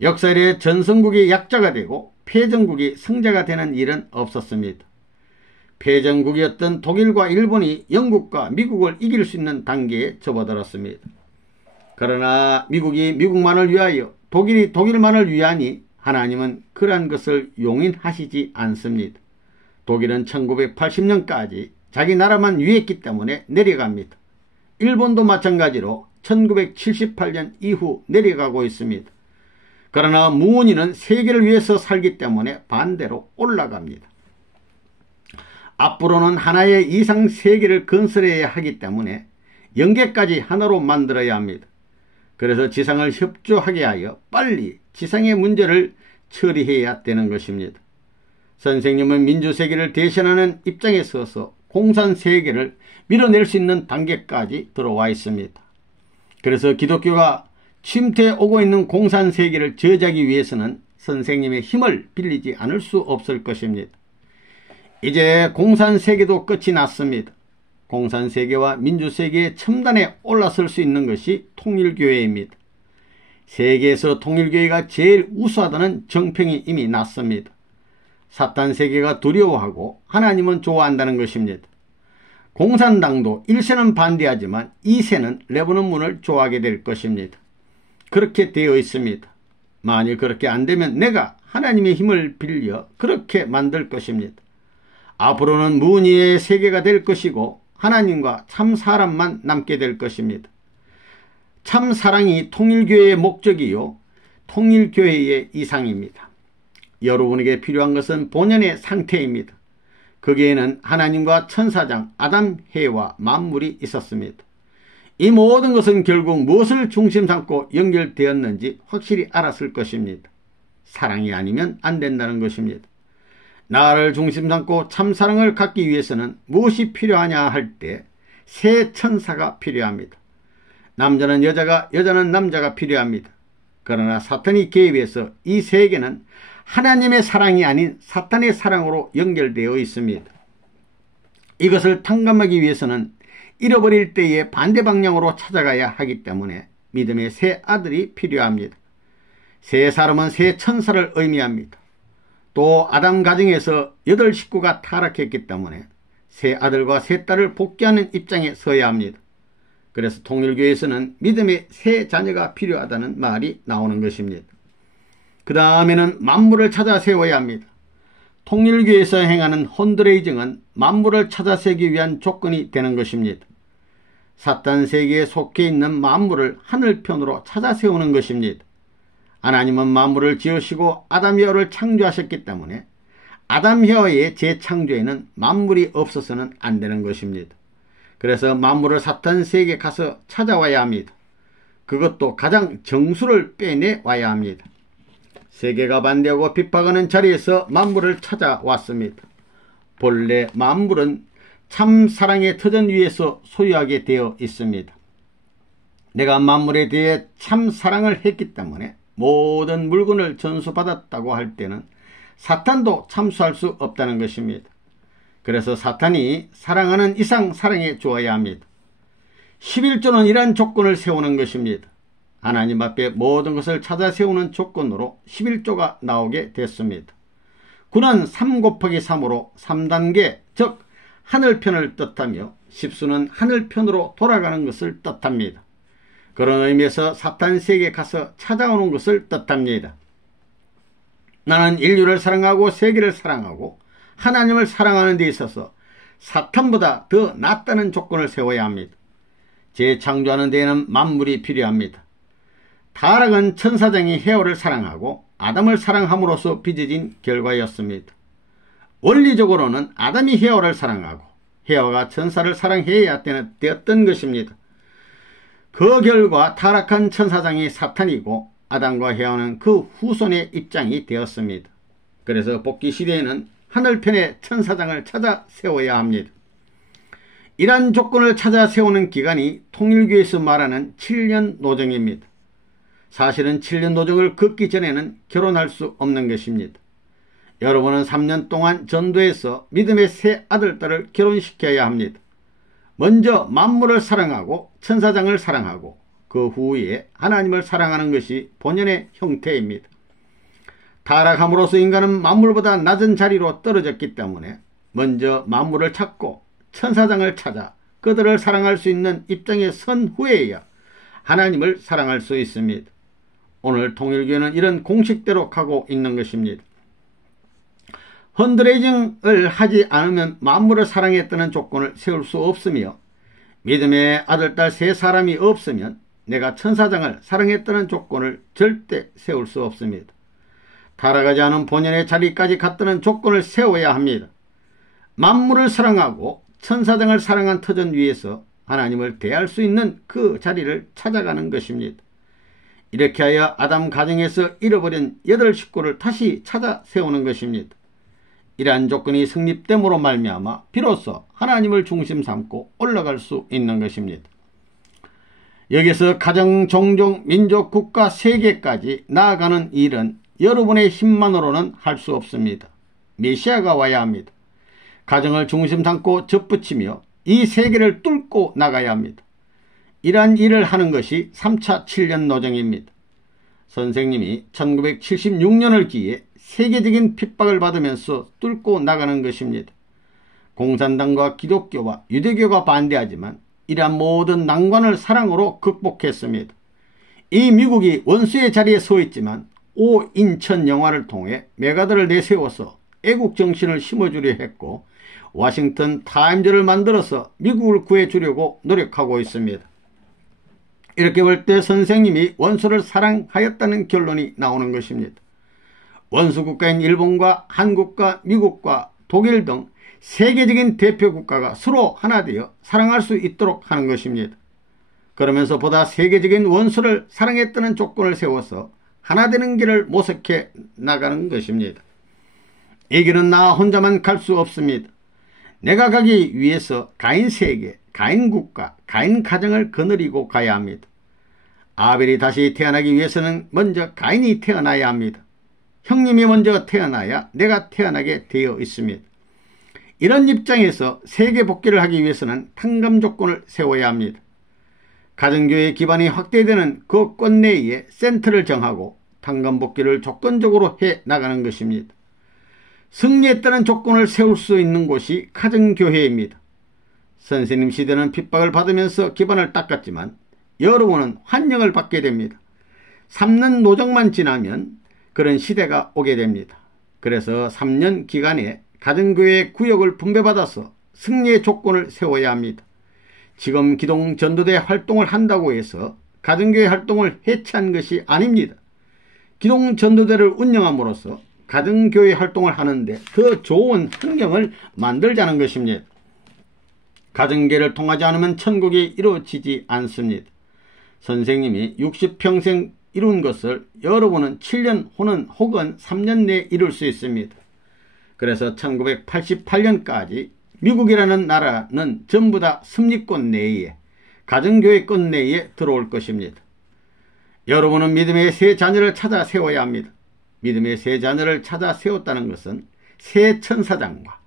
역사에 전성국이 약자가 되고 패전국이 승자가 되는 일은 없었습니다. 패전국이었던 독일과 일본이 영국과 미국을 이길 수 있는 단계에 접어들었습니다. 그러나 미국이 미국만을 위하여 독일이 독일만을 위하니 하나님은 그러한 것을 용인하시지 않습니다. 독일은 1980년까지 자기 나라만 위했기 때문에 내려갑니다. 일본도 마찬가지로 1978년 이후 내려가고 있습니다. 그러나 무은이는 세계를 위해서 살기 때문에 반대로 올라갑니다. 앞으로는 하나의 이상 세계를 건설해야 하기 때문에 영계까지 하나로 만들어야 합니다. 그래서 지상을 협조하게 하여 빨리 지상의 문제를 처리해야 되는 것입니다. 선생님은 민주세계를 대신하는 입장에 서서 공산세계를 밀어낼 수 있는 단계까지 들어와 있습니다. 그래서 기독교가 침투해 오고 있는 공산세계를 저지하기 위해서는 선생님의 힘을 빌리지 않을 수 없을 것입니다. 이제 공산세계도 끝이 났습니다. 공산세계와 민주세계의 첨단에 올라설 수 있는 것이 통일교회입니다. 세계에서 통일교회가 제일 우수하다는 정평이 이미 났습니다. 사탄세계가 두려워하고 하나님은 좋아한다는 것입니다. 공산당도 1세는 반대하지만 2세는 레바논 문을 좋아하게 될 것입니다. 그렇게 되어 있습니다. 만일 그렇게 안되면 내가 하나님의 힘을 빌려 그렇게 만들 것입니다. 앞으로는 무의의 세계가 될 것이고 하나님과 참사랑만 남게 될 것입니다. 참사랑이 통일교회의 목적이요 통일교회의 이상입니다. 여러분에게 필요한 것은 본연의 상태입니다. 거기에는 하나님과 천사장 아담 해와 만물이 있었습니다. 이 모든 것은 결국 무엇을 중심 삼고 연결되었는지 확실히 알았을 것입니다. 사랑이 아니면 안 된다는 것입니다. 나를 중심 삼고 참사랑을 갖기 위해서는 무엇이 필요하냐 할 때 새 천사가 필요합니다. 남자는 여자가, 여자는 남자가 필요합니다. 그러나 사탄이 개입해서 이 세계는 하나님의 사랑이 아닌 사탄의 사랑으로 연결되어 있습니다. 이것을 탕감하기 위해서는 잃어버릴 때에 반대 방향으로 찾아가야 하기 때문에 믿음의 새 아들이 필요합니다. 새 사람은 새 천사를 의미합니다. 또 아담 가정에서 8식구가 타락했기 때문에 새 아들과 새 딸을 복귀하는 입장에 서야 합니다. 그래서 통일교에서는 믿음의 새 자녀가 필요하다는 말이 나오는 것입니다. 그 다음에는 만물을 찾아 세워야 합니다. 통일교에서 행하는 헌드레이징은 만물을 찾아 세우기 위한 조건이 되는 것입니다. 사탄 세계에 속해 있는 만물을 하늘편으로 찾아 세우는 것입니다. 하나님은 만물을 지으시고 아담 여호와를 창조하셨기 때문에 아담 여호와의 재창조에는 만물이 없어서는 안 되는 것입니다. 그래서 만물을 사탄 세계에 가서 찾아와야 합니다. 그것도 가장 정수를 빼내 와야 합니다. 세계가 반대하고 핍박하는 자리에서 만물을 찾아왔습니다. 본래 만물은 참 사랑의 터전 위에서 소유하게 되어 있습니다. 내가 만물에 대해 참 사랑을 했기 때문에 모든 물건을 전수받았다고 할 때는 사탄도 참수할 수 없다는 것입니다. 그래서 사탄이 사랑하는 이상 사랑해 주어야 합니다. 11조는 이러한 조건을 세우는 것입니다. 하나님 앞에 모든 것을 찾아 세우는 조건으로 11조가 나오게 됐습니다. 9는 3 곱하기 3으로 3단계, 즉 하늘편을 뜻하며 10수는 하늘편으로 돌아가는 것을 뜻합니다. 그런 의미에서 사탄 세계에 가서 찾아오는 것을 뜻합니다. 나는 인류를 사랑하고 세계를 사랑하고 하나님을 사랑하는 데 있어서 사탄보다 더 낫다는 조건을 세워야 합니다. 재창조하는 데에는 만물이 필요합니다. 타락은 천사장이 헤어를 사랑하고 아담을 사랑함으로써 빚어진 결과였습니다. 원리적으로는 아담이 헤어를 사랑하고 헤어가 천사를 사랑해야 되었던 것입니다. 그 결과 타락한 천사장이 사탄이고 아담과 헤어는 그 후손의 입장이 되었습니다. 그래서 복귀 시대에는 하늘편의 천사장을 찾아 세워야 합니다. 이러한 조건을 찾아 세우는 기간이 통일교에서 말하는 7년 노정입니다. 사실은 7년 노정을 긋기 전에는 결혼할 수 없는 것입니다. 여러분은 3년 동안 전도해서 믿음의 새 아들딸을 결혼시켜야 합니다. 먼저 만물을 사랑하고 천사장을 사랑하고 그 후에 하나님을 사랑하는 것이 본연의 형태입니다. 타락함으로써 인간은 만물보다 낮은 자리로 떨어졌기 때문에 먼저 만물을 찾고 천사장을 찾아 그들을 사랑할 수 있는 입장에 선 후에야 하나님을 사랑할 수 있습니다. 오늘 통일교회는 이런 공식대로 가고 있는 것입니다. 헌드레이징을 하지 않으면 만물을 사랑했다는 조건을 세울 수 없으며 믿음의 아들딸 세 사람이 없으면 내가 천사장을 사랑했다는 조건을 절대 세울 수 없습니다. 타락하지 않은 본연의 자리까지 갔다는 조건을 세워야 합니다. 만물을 사랑하고 천사장을 사랑한 터전 위에서 하나님을 대할 수 있는 그 자리를 찾아가는 것입니다. 이렇게 하여 아담 가정에서 잃어버린 8 식구를 다시 찾아 세우는 것입니다. 이러한 조건이 성립됨으로 말미암아 비로소 하나님을 중심 삼고 올라갈 수 있는 것입니다. 여기서 가정, 종족, 민족, 국가, 세계까지 나아가는 일은 여러분의 힘만으로는 할 수 없습니다. 메시아가 와야 합니다. 가정을 중심 삼고 접붙이며 이 세계를 뚫고 나가야 합니다. 이러한 일을 하는 것이 3차 7년 노정입니다. 선생님이 1976년을 기해 세계적인 핍박을 받으면서 뚫고 나가는 것입니다. 공산당과 기독교와 유대교가 반대하지만 이러한 모든 난관을 사랑으로 극복했습니다. 이 미국이 원수의 자리에 서 있지만 오인천 영화를 통해 메가더를 내세워서 애국정신을 심어주려 했고 워싱턴 타임즈를 만들어서 미국을 구해주려고 노력하고 있습니다. 이렇게 볼 때 선생님이 원수를 사랑하였다는 결론이 나오는 것입니다. 원수국가인 일본과 한국과 미국과 독일 등 세계적인 대표국가가 서로 하나 되어 사랑할 수 있도록 하는 것입니다. 그러면서 보다 세계적인 원수를 사랑했다는 조건을 세워서 하나 되는 길을 모색해 나가는 것입니다. 이 길은 나 혼자만 갈 수 없습니다. 내가 가기 위해서 가인 세계, 가인 국가, 가인 가정을 거느리고 가야 합니다. 아벨이 다시 태어나기 위해서는 먼저 가인이 태어나야 합니다. 형님이 먼저 태어나야 내가 태어나게 되어 있습니다. 이런 입장에서 세계 복귀를 하기 위해서는 탕감 조건을 세워야 합니다. 가정교회 기반이 확대되는 그 권 내에 센터를 정하고 탕감 복귀를 조건적으로 해 나가는 것입니다. 승리했다는 조건을 세울 수 있는 곳이 가정교회입니다. 선생님 시대는 핍박을 받으면서 기반을 닦았지만 여러분은 환영을 받게 됩니다. 3년 노정만 지나면 그런 시대가 오게 됩니다. 그래서 3년 기간에 가정교회 구역을 분배받아서 승리의 조건을 세워야 합니다. 지금 기동 전도대 활동을 한다고 해서 가정교회 활동을 해체한 것이 아닙니다. 기동 전도대를 운영함으로써 가정교회 활동을 하는데 더 좋은 환경을 만들자는 것입니다. 가정교회를 통하지 않으면 천국이 이루어지지 않습니다. 선생님이 60평생 이룬 것을 여러분은 7년 혹은 3년 내에 이룰 수 있습니다. 그래서 1988년까지 미국이라는 나라는 전부 다 섭리권 내에 가정교회권 내에 들어올 것입니다. 여러분은 믿음의 새 자녀를 찾아 세워야 합니다. 믿음의 새 자녀를 찾아 세웠다는 것은 새 천사장과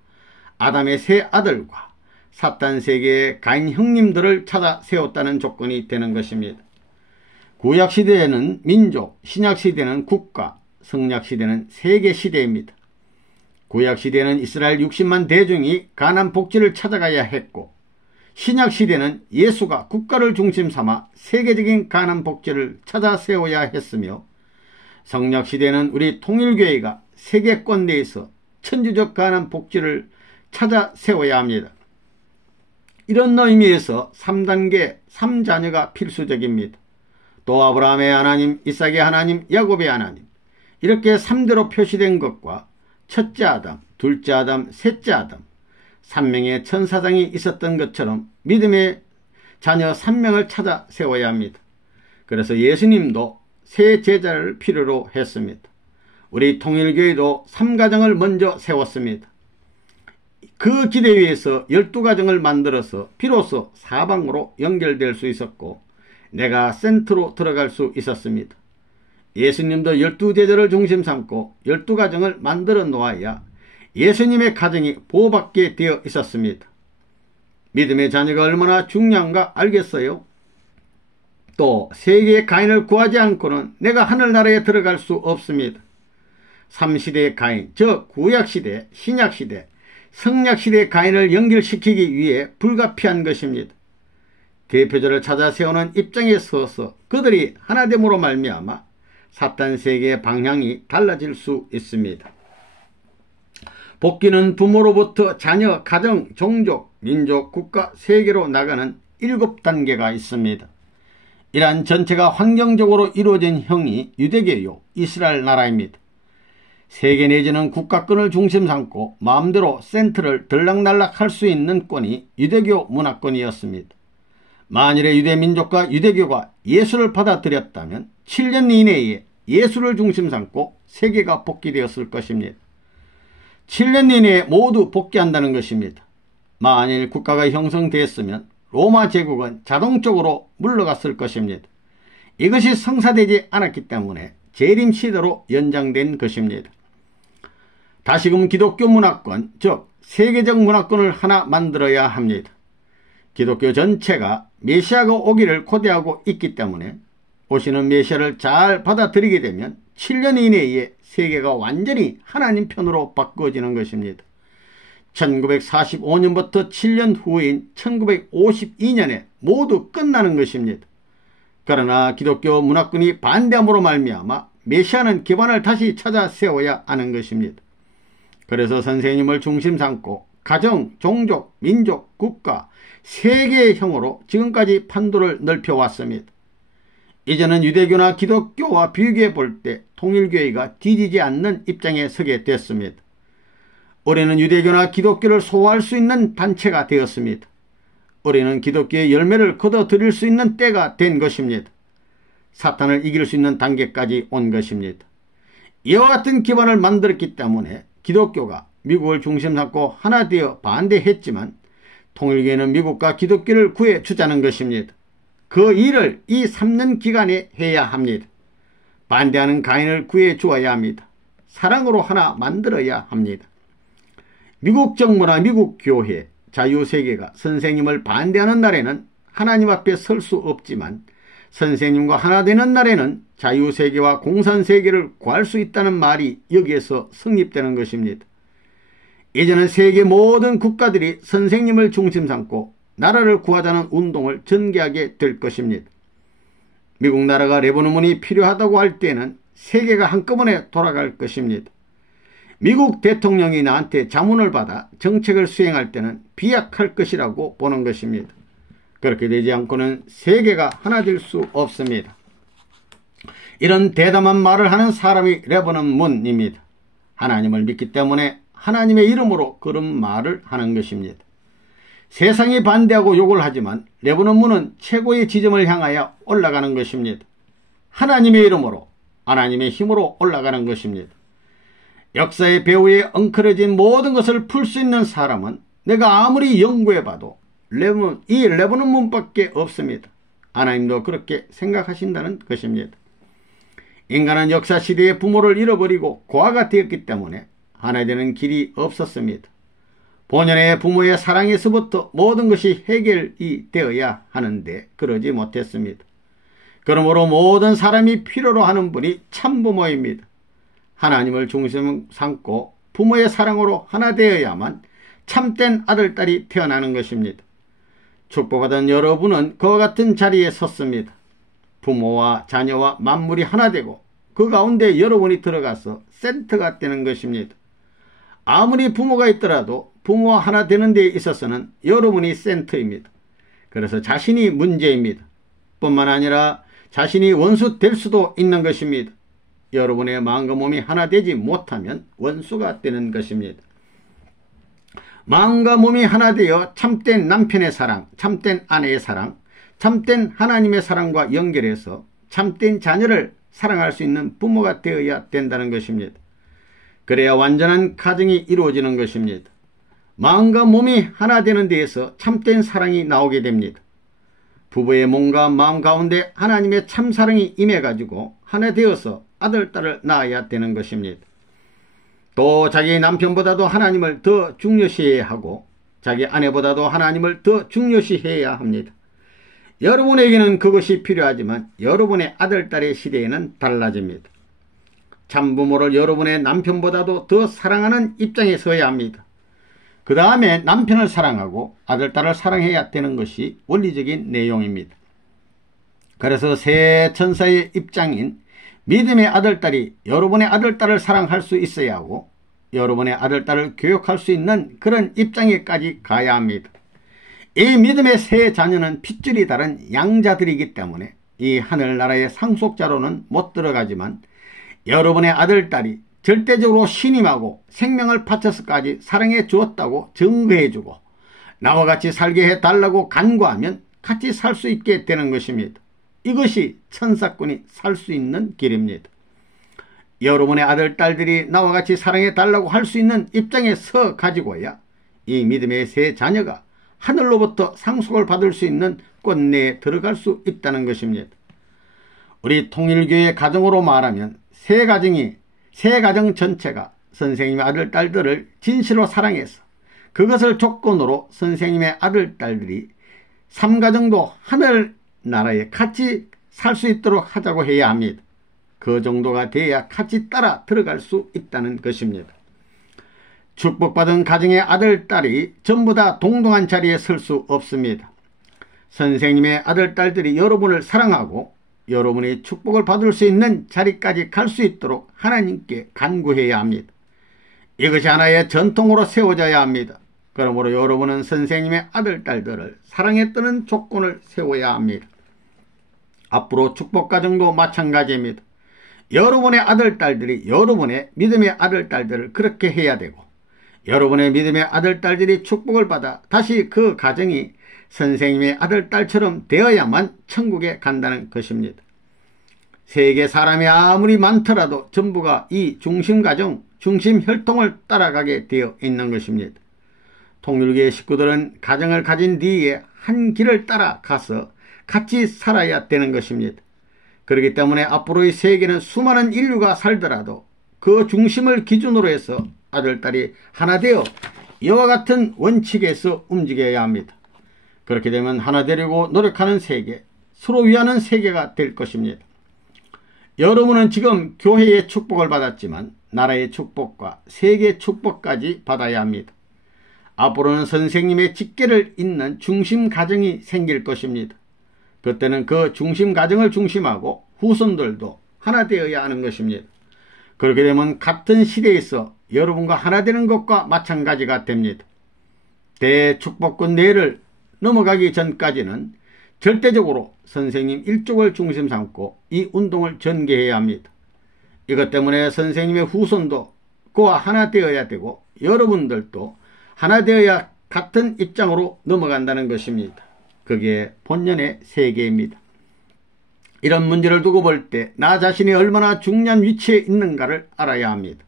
아담의 새 아들과 사탄 세계의 가인 형님들을 찾아 세웠다는 조건이 되는 것입니다. 구약시대에는 민족, 신약시대는 국가, 성약시대는 세계시대입니다. 구약시대는 이스라엘 60만 대중이 가나안 복지를 찾아가야 했고, 신약시대는 예수가 국가를 중심 삼아 세계적인 가나안 복지를 찾아 세워야 했으며, 성약시대는 우리 통일교회가 세계권 내에서 천주적 가나안 복지를 찾아 세워야 합니다. 이런 의미에서 3단계 3자녀가 필수적입니다. 또 아브라함의 하나님, 이삭의 하나님, 야곱의 하나님, 이렇게 3대로 표시된 것과 첫째 아담, 둘째 아담, 셋째 아담, 3명의 천사장이 있었던 것처럼 믿음의 자녀 3명을 찾아 세워야 합니다. 그래서 예수님도 새 제자를 필요로 했습니다. 우리 통일교회도 3가정을 먼저 세웠습니다. 그 기대 위에서 12가정을 만들어서 비로소 사방으로 연결될 수 있었고, 내가 센터로 들어갈 수 있었습니다. 예수님도 12제자를 중심 삼고 12가정을 만들어 놓아야 예수님의 가정이 보호받게 되어 있었습니다. 믿음의 자녀가 얼마나 중요한가 알겠어요? 또 세계의 가인을 구하지 않고는 내가 하늘나라에 들어갈 수 없습니다. 3시대의 가인, 즉 구약시대, 신약시대, 성약시대의 가인을 연결시키기 위해 불가피한 것입니다. 대표자를 찾아 세우는 입장에 서서 그들이 하나됨으로 말미암아 사탄 세계의 방향이 달라질 수 있습니다. 복귀는 부모로부터 자녀, 가정, 종족, 민족, 국가, 세계로 나가는 7단계가 있습니다. 이러한 전체가 환경적으로 이루어진 형이 유대교요, 이스라엘 나라입니다. 세계 내지는 국가권을 중심 삼고 마음대로 센터를 들락날락할 수 있는 권이 유대교 문화권이었습니다. 만일에 유대민족과 유대교가 예수를 받아들였다면 7년 이내에 예수를 중심 삼고 세계가 복귀되었을 것입니다. 7년 이내에 모두 복귀한다는 것입니다. 만일 국가가 형성되었으면 로마 제국은 자동적으로 물러갔을 것입니다. 이것이 성사되지 않았기 때문에 재림 시대로 연장된 것입니다. 다시금 기독교 문화권, 즉 세계적 문화권을 하나 만들어야 합니다. 기독교 전체가 메시아가 오기를 고대하고 있기 때문에 오시는 메시아를 잘 받아들이게 되면 7년 이내에 세계가 완전히 하나님 편으로 바꾸어지는 것입니다. 1945년부터 7년 후인 1952년에 모두 끝나는 것입니다. 그러나 기독교 문화권이 반대함으로 말미암아 메시아는 기반을 다시 찾아 세워야 하는 것입니다. 그래서 선생님을 중심 삼고 가정, 종족, 민족, 국가, 세계의 형으로 지금까지 판도를 넓혀왔습니다. 이제는 유대교나 기독교와 비교해 볼 때 통일교회가 뒤지지 않는 입장에 서게 됐습니다. 우리는 유대교나 기독교를 소화할 수 있는 단체가 되었습니다. 우리는 기독교의 열매를 거둬들일 수 있는 때가 된 것입니다. 사탄을 이길 수 있는 단계까지 온 것입니다. 이와 같은 기반을 만들었기 때문에 기독교가 미국을 중심 삼고 하나 되어 반대했지만 통일교회는 미국과 기독교를 구해 주자는 것입니다. 그 일을 이 3년 기간에 해야 합니다. 반대하는 가인을 구해 주어야 합니다. 사랑으로 하나 만들어야 합니다. 미국 정부나 미국 교회, 자유세계가 선생님을 반대하는 날에는 하나님 앞에 설 수 없지만 선생님과 하나 되는 날에는 자유세계와 공산세계를 구할 수 있다는 말이 여기에서 성립되는 것입니다. 이제는 세계 모든 국가들이 선생님을 중심 삼고 나라를 구하자는 운동을 전개하게 될 것입니다. 미국 나라가 레바논문이 필요하다고 할 때는 세계가 한꺼번에 돌아갈 것입니다. 미국 대통령이 나한테 자문을 받아 정책을 수행할 때는 비약할 것이라고 보는 것입니다. 그렇게 되지 않고는 세계가 하나 될 수 없습니다. 이런 대담한 말을 하는 사람이 레바논문입니다. 하나님을 믿기 때문에 하나님의 이름으로 그런 말을 하는 것입니다. 세상이 반대하고 욕을 하지만 레바논문은 최고의 지점을 향하여 올라가는 것입니다. 하나님의 이름으로, 하나님의 힘으로 올라가는 것입니다. 역사의 배후에 엉클어진 모든 것을 풀 수 있는 사람은 내가 아무리 연구해봐도 이 레바논문밖에 없습니다. 하나님도 그렇게 생각하신다는 것입니다. 인간은 역사시대에 부모를 잃어버리고 고아가 되었기 때문에 하나 되는 길이 없었습니다. 본연의 부모의 사랑에서부터 모든 것이 해결이 되어야 하는데 그러지 못했습니다. 그러므로 모든 사람이 필요로 하는 분이 참부모입니다. 하나님을 중심 삼고 부모의 사랑으로 하나 되어야만 참된 아들, 딸이 태어나는 것입니다. 축복받은 여러분은 그와 같은 자리에 섰습니다. 부모와 자녀와 만물이 하나 되고 그 가운데 여러분이 들어가서 센터가 되는 것입니다. 아무리 부모가 있더라도 부모와 하나 되는 데 있어서는 여러분이 센터입니다. 그래서 자신이 문제입니다. 뿐만 아니라 자신이 원수 될 수도 있는 것입니다. 여러분의 마음과 몸이 하나 되지 못하면 원수가 되는 것입니다. 마음과 몸이 하나 되어 참된 남편의 사랑, 참된 아내의 사랑, 참된 하나님의 사랑과 연결해서 참된 자녀를 사랑할 수 있는 부모가 되어야 된다는 것입니다. 그래야 완전한 가정이 이루어지는 것입니다. 마음과 몸이 하나 되는 데에서 참된 사랑이 나오게 됩니다. 부부의 몸과 마음 가운데 하나님의 참사랑이 임해가지고 하나 되어서 아들, 딸을 낳아야 되는 것입니다. 또 자기 남편보다도 하나님을 더 중요시해야 하고 자기 아내보다도 하나님을 더 중요시해야 합니다. 여러분에게는 그것이 필요하지만 여러분의 아들, 딸의 시대에는 달라집니다. 참부모를 여러분의 남편보다도 더 사랑하는 입장에 서야 합니다. 그 다음에 남편을 사랑하고 아들, 딸을 사랑해야 되는 것이 원리적인 내용입니다. 그래서 새 천사의 입장인 믿음의 아들, 딸이 여러분의 아들, 딸을 사랑할 수 있어야 하고 여러분의 아들, 딸을 교육할 수 있는 그런 입장에까지 가야 합니다. 이 믿음의 새 자녀는 핏줄이 다른 양자들이기 때문에 이 하늘나라의 상속자로는 못 들어가지만 여러분의 아들, 딸이 절대적으로 신임하고 생명을 바쳐서까지 사랑해 주었다고 증거해주고 나와 같이 살게 해달라고 간구하면 같이 살 수 있게 되는 것입니다. 이것이 천사꾼이 살 수 있는 길입니다. 여러분의 아들, 딸들이 나와 같이 사랑해 달라고 할 수 있는 입장에 서 가지고야 이 믿음의 새 자녀가 하늘로부터 상속을 받을 수 있는 꽃내에 들어갈 수 있다는 것입니다. 우리 통일교회 가정으로 말하면 새 가정 전체가 선생님의 아들, 딸들을 진실로 사랑해서 그것을 조건으로 선생님의 아들, 딸들이 3가정도 하늘나라에 같이 살 수 있도록 하자고 해야 합니다. 그 정도가 돼야 같이 따라 들어갈 수 있다는 것입니다. 축복받은 가정의 아들, 딸이 전부 다 동등한 자리에 설 수 없습니다. 선생님의 아들, 딸들이 여러분을 사랑하고 여러분이 축복을 받을 수 있는 자리까지 갈 수 있도록 하나님께 간구해야 합니다. 이것이 하나의 전통으로 세워져야 합니다. 그러므로 여러분은 선생님의 아들, 딸들을 사랑했다는 조건을 세워야 합니다. 앞으로 축복가정도 마찬가지입니다. 여러분의 아들, 딸들이 여러분의 믿음의 아들, 딸들을 그렇게 해야 되고 여러분의 믿음의 아들, 딸들이 축복을 받아 다시 그 가정이 선생님의 아들, 딸처럼 되어야만 천국에 간다는 것입니다. 세계 사람이 아무리 많더라도 전부가 이 중심가정, 중심혈통을 따라가게 되어 있는 것입니다. 통일교회 식구들은 가정을 가진 뒤에 한 길을 따라가서 같이 살아야 되는 것입니다. 그렇기 때문에 앞으로의 세계는 수많은 인류가 살더라도 그 중심을 기준으로 해서 아들, 딸이 하나 되어 이와 같은 원칙에서 움직여야 합니다. 그렇게 되면 하나 되려고 노력하는 세계, 서로 위하는 세계가 될 것입니다. 여러분은 지금 교회의 축복을 받았지만 나라의 축복과 세계의 축복까지 받아야 합니다. 앞으로는 선생님의 직계를 잇는 중심 가정이 생길 것입니다. 그때는 그 중심 가정을 중심하고 후손들도 하나 되어야 하는 것입니다. 그렇게 되면 같은 시대에서 여러분과 하나 되는 것과 마찬가지가 됩니다. 대축복권 내를 넘어가기 전까지는 절대적으로 선생님 일족을 중심 삼고 이 운동을 전개해야 합니다. 이것 때문에 선생님의 후손도 그와 하나 되어야 되고 여러분들도 하나 되어야 같은 입장으로 넘어간다는 것입니다. 그게 본연의 세계입니다. 이런 문제를 두고 볼 때 나 자신이 얼마나 중요한 위치에 있는가를 알아야 합니다.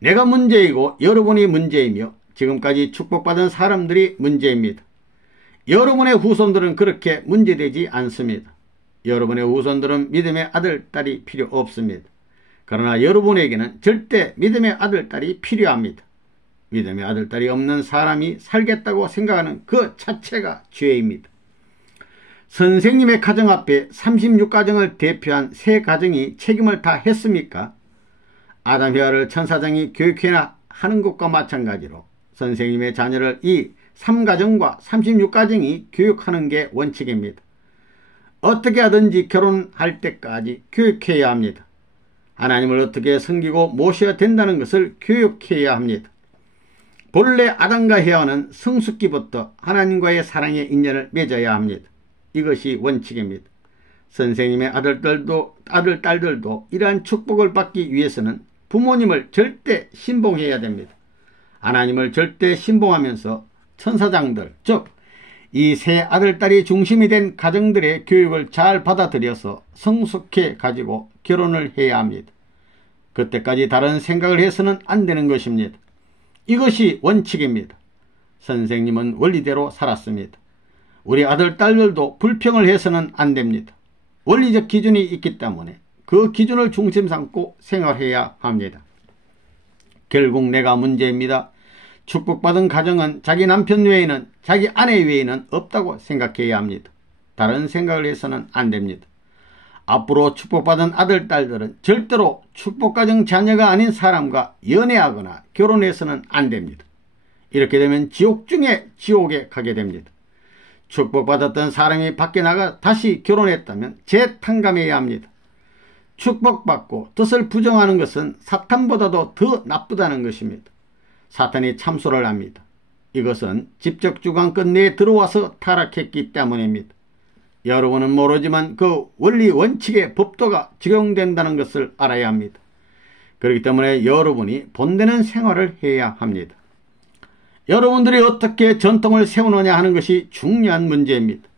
내가 문제이고 여러분이 문제이며 지금까지 축복받은 사람들이 문제입니다. 여러분의 후손들은 그렇게 문제되지 않습니다. 여러분의 후손들은 믿음의 아들, 딸이 필요 없습니다. 그러나 여러분에게는 절대 믿음의 아들, 딸이 필요합니다. 믿음의 아들, 딸이 없는 사람이 살겠다고 생각하는 그 자체가 죄입니다. 선생님의 가정 앞에 36가정을 대표한 세 가정이 책임을 다 했습니까? 아담 헤아를 천사장이 교육해야 하는 것과 마찬가지로 선생님의 자녀를 이 3가정과 36가정이 교육하는 게 원칙입니다. 어떻게 하든지 결혼할 때까지 교육해야 합니다. 하나님을 어떻게 섬기고 모셔야 된다는 것을 교육해야 합니다. 본래 아담과 헤아는 성숙기부터 하나님과의 사랑의 인연을 맺어야 합니다. 이것이 원칙입니다. 선생님의 아들, 딸들도 이러한 축복을 받기 위해서는 부모님을 절대 신봉해야 됩니다. 하나님을 절대 신봉하면서 천사장들, 즉 이 세 아들, 딸이 중심이 된 가정들의 교육을 잘 받아들여서 성숙해 가지고 결혼을 해야 합니다. 그때까지 다른 생각을 해서는 안 되는 것입니다. 이것이 원칙입니다. 선생님은 원리대로 살았습니다. 우리 아들, 딸들도 불평을 해서는 안 됩니다. 원리적 기준이 있기 때문에 그 기준을 중심 삼고 생활해야 합니다. 결국 내가 문제입니다. 축복받은 가정은 자기 남편 외에는, 자기 아내 외에는 없다고 생각해야 합니다. 다른 생각을 해서는 안 됩니다. 앞으로 축복받은 아들, 딸들은 절대로 축복가정 자녀가 아닌 사람과 연애하거나 결혼해서는 안 됩니다. 이렇게 되면 지옥 중에 지옥에 가게 됩니다. 축복받았던 사람이 밖에 나가 다시 결혼했다면 재탕감해야 합니다. 축복받고 뜻을 부정하는 것은 사탄보다도 더 나쁘다는 것입니다. 사탄이 참소를 합니다. 이것은 직접 주관권 내에 들어와서 타락했기 때문입니다. 여러분은 모르지만 그 원리 원칙의 법도가 적용된다는 것을 알아야 합니다. 그렇기 때문에 여러분이 본되는 생활을 해야 합니다. 여러분들이 어떻게 전통을 세우느냐 하는 것이 중요한 문제입니다.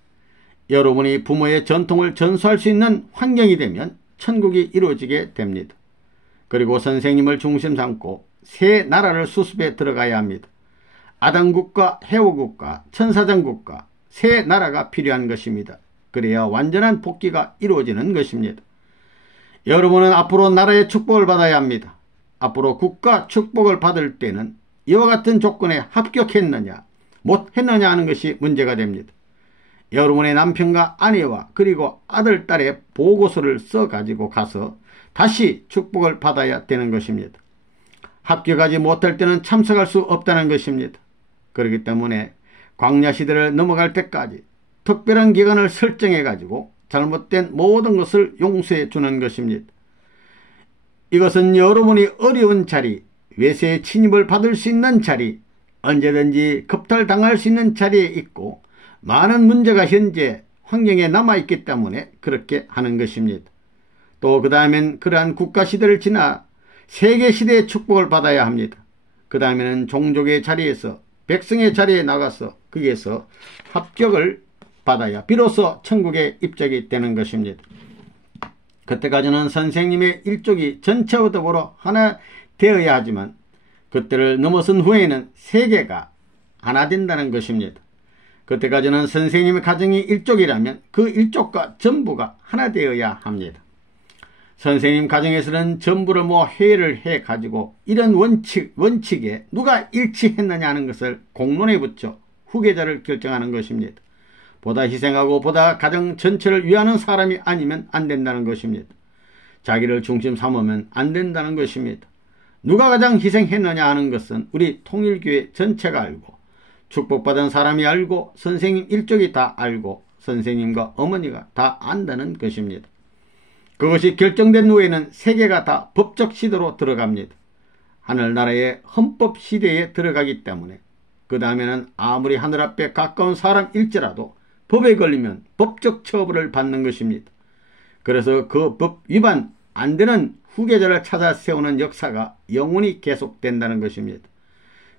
여러분이 부모의 전통을 전수할 수 있는 환경이 되면 천국이 이루어지게 됩니다. 그리고 선생님을 중심 삼고 새 나라를 수습해 들어가야 합니다. 아담국가, 헤어국가, 천사장국가, 새 나라가 필요한 것입니다. 그래야 완전한 복귀가 이루어지는 것입니다. 여러분은 앞으로 나라의 축복을 받아야 합니다. 앞으로 국가 축복을 받을 때는 이와 같은 조건에 합격했느냐 못했느냐 하는 것이 문제가 됩니다. 여러분의 남편과 아내와 그리고 아들, 딸의 보고서를 써가지고 가서 다시 축복을 받아야 되는 것입니다. 합격하지 못할 때는 참석할 수 없다는 것입니다. 그렇기 때문에 광야시대를 넘어갈 때까지 특별한 기간을 설정해 가지고 잘못된 모든 것을 용서해 주는 것입니다. 이것은 여러분이 어려운 자리, 외세의 침입을 받을 수 있는 자리, 언제든지 겁탈당할 수 있는 자리에 있고 많은 문제가 현재 환경에 남아있기 때문에 그렇게 하는 것입니다. 또 그 다음엔 그러한 국가시대를 지나 세계시대의 축복을 받아야 합니다. 그 다음에는 종족의 자리에서 백성의 자리에 나가서 거기에서 합격을 받아야 비로소 천국에 입적이 되는 것입니다. 그때까지는 선생님의 일족이 전체와 더불어 하나 되어야 하지만 그때를 넘어선 후에는 세계가 하나 된다는 것입니다. 그때까지는 선생님의 가정이 일족이라면 그 일족과 전부가 하나 되어야 합니다. 선생님 가정에서는 전부를 회의를 해가지고 이런 원칙에 누가 일치했느냐 하는 것을 공론에 붙여 후계자를 결정하는 것입니다. 보다 희생하고 보다 가정 전체를 위하는 사람이 아니면 안 된다는 것입니다. 자기를 중심 삼으면 안 된다는 것입니다. 누가 가장 희생했느냐 하는 것은 우리 통일교회 전체가 알고 축복받은 사람이 알고 선생님 일족이 다 알고 선생님과 어머니가 다 안다는 것입니다. 그것이 결정된 후에는 세계가 다 법적 시대로 들어갑니다. 하늘나라의 헌법 시대에 들어가기 때문에 그 다음에는 아무리 하늘 앞에 가까운 사람일지라도 법에 걸리면 법적 처벌을 받는 것입니다. 그래서 그 법 위반 안 되는 후계자를 찾아 세우는 역사가 영원히 계속된다는 것입니다.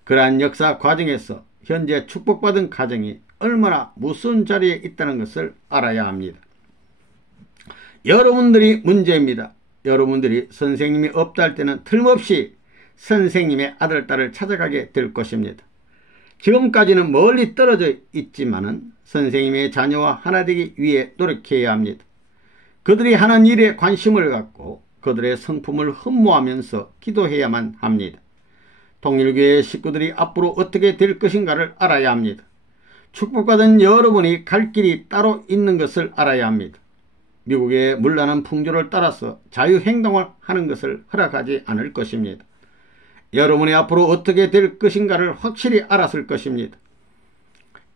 그러한 역사 과정에서 현재 축복받은 가정이 얼마나 무서운 자리에 있다는 것을 알아야 합니다. 여러분들이 문제입니다. 여러분들이 선생님이 없다 할 때는 틀림없이 선생님의 아들, 딸을 찾아가게 될 것입니다. 지금까지는 멀리 떨어져 있지만은 선생님의 자녀와 하나 되기 위해 노력해야 합니다. 그들이 하는 일에 관심을 갖고 그들의 성품을 흠모하면서 기도해야만 합니다. 통일교회 식구들이 앞으로 어떻게 될 것인가를 알아야 합니다. 축복받은 여러분이 갈 길이 따로 있는 것을 알아야 합니다. 미국의 문란한 풍조를 따라서 자유행동을 하는 것을 허락하지 않을 것입니다. 여러분이 앞으로 어떻게 될 것인가를 확실히 알았을 것입니다.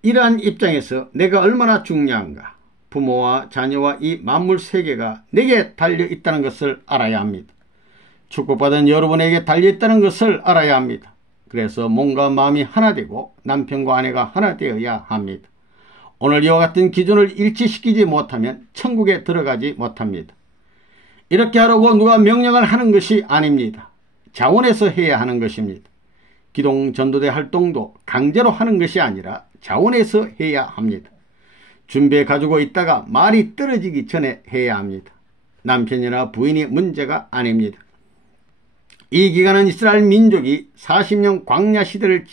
이러한 입장에서 내가 얼마나 중요한가, 부모와 자녀와 이 만물 세계가 내게 달려있다는 것을 알아야 합니다. 축복받은 여러분에게 달려있다는 것을 알아야 합니다. 그래서 몸과 마음이 하나 되고 남편과 아내가 하나 되어야 합니다. 오늘 이와 같은 기준을 일치시키지 못하면 천국에 들어가지 못합니다. 이렇게 하라고 누가 명령을 하는 것이 아닙니다. 자원해서 해야 하는 것입니다. 기동 전도대 활동도 강제로 하는 것이 아니라 자원해서 해야 합니다. 준비해 가지고 있다가 말이 떨어지기 전에 해야 합니다. 남편이나 부인이 문제가 아닙니다. 이 기간은 이스라엘 민족이 40년 광야 시대를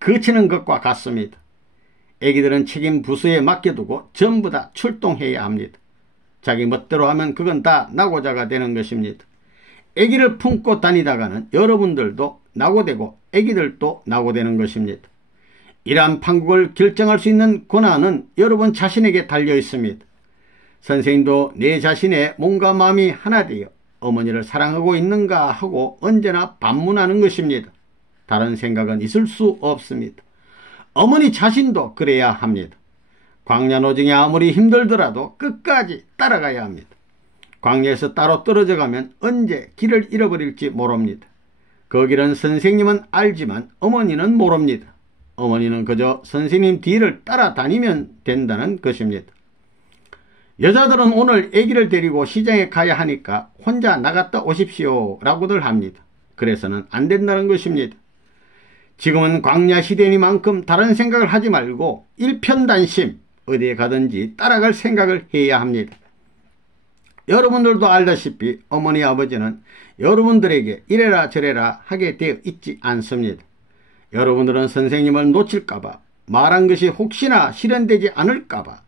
거치는 것과 같습니다. 애기들은 책임 부서에 맡겨두고 전부 다 출동해야 합니다. 자기 멋대로 하면 그건 다 낙오자가 되는 것입니다. 애기를 품고 다니다가는 여러분들도 낙오되고 애기들도 낙오되는 것입니다. 이러한 판국을 결정할 수 있는 권한은 여러분 자신에게 달려 있습니다. 선생님도 내 자신의 몸과 마음이 하나 되어 어머니를 사랑하고 있는가 하고 언제나 반문하는 것입니다. 다른 생각은 있을 수 없습니다. 어머니 자신도 그래야 합니다. 광야 노정이 아무리 힘들더라도 끝까지 따라가야 합니다. 광야에서 따로 떨어져 가면 언제 길을 잃어버릴지 모릅니다. 그 길은 선생님은 알지만 어머니는 모릅니다. 어머니는 그저 선생님 뒤를 따라다니면 된다는 것입니다. 여자들은 오늘 아기를 데리고 시장에 가야 하니까 혼자 나갔다 오십시오 라고들 합니다. 그래서는 안 된다는 것입니다. 지금은 광야 시대니만큼 다른 생각을 하지 말고 일편단심 어디에 가든지 따라갈 생각을 해야 합니다. 여러분들도 알다시피 어머니 아버지는 여러분들에게 이래라 저래라 하게 되어 있지 않습니다. 여러분들은 선생님을 놓칠까봐, 말한 것이 혹시나 실현되지 않을까봐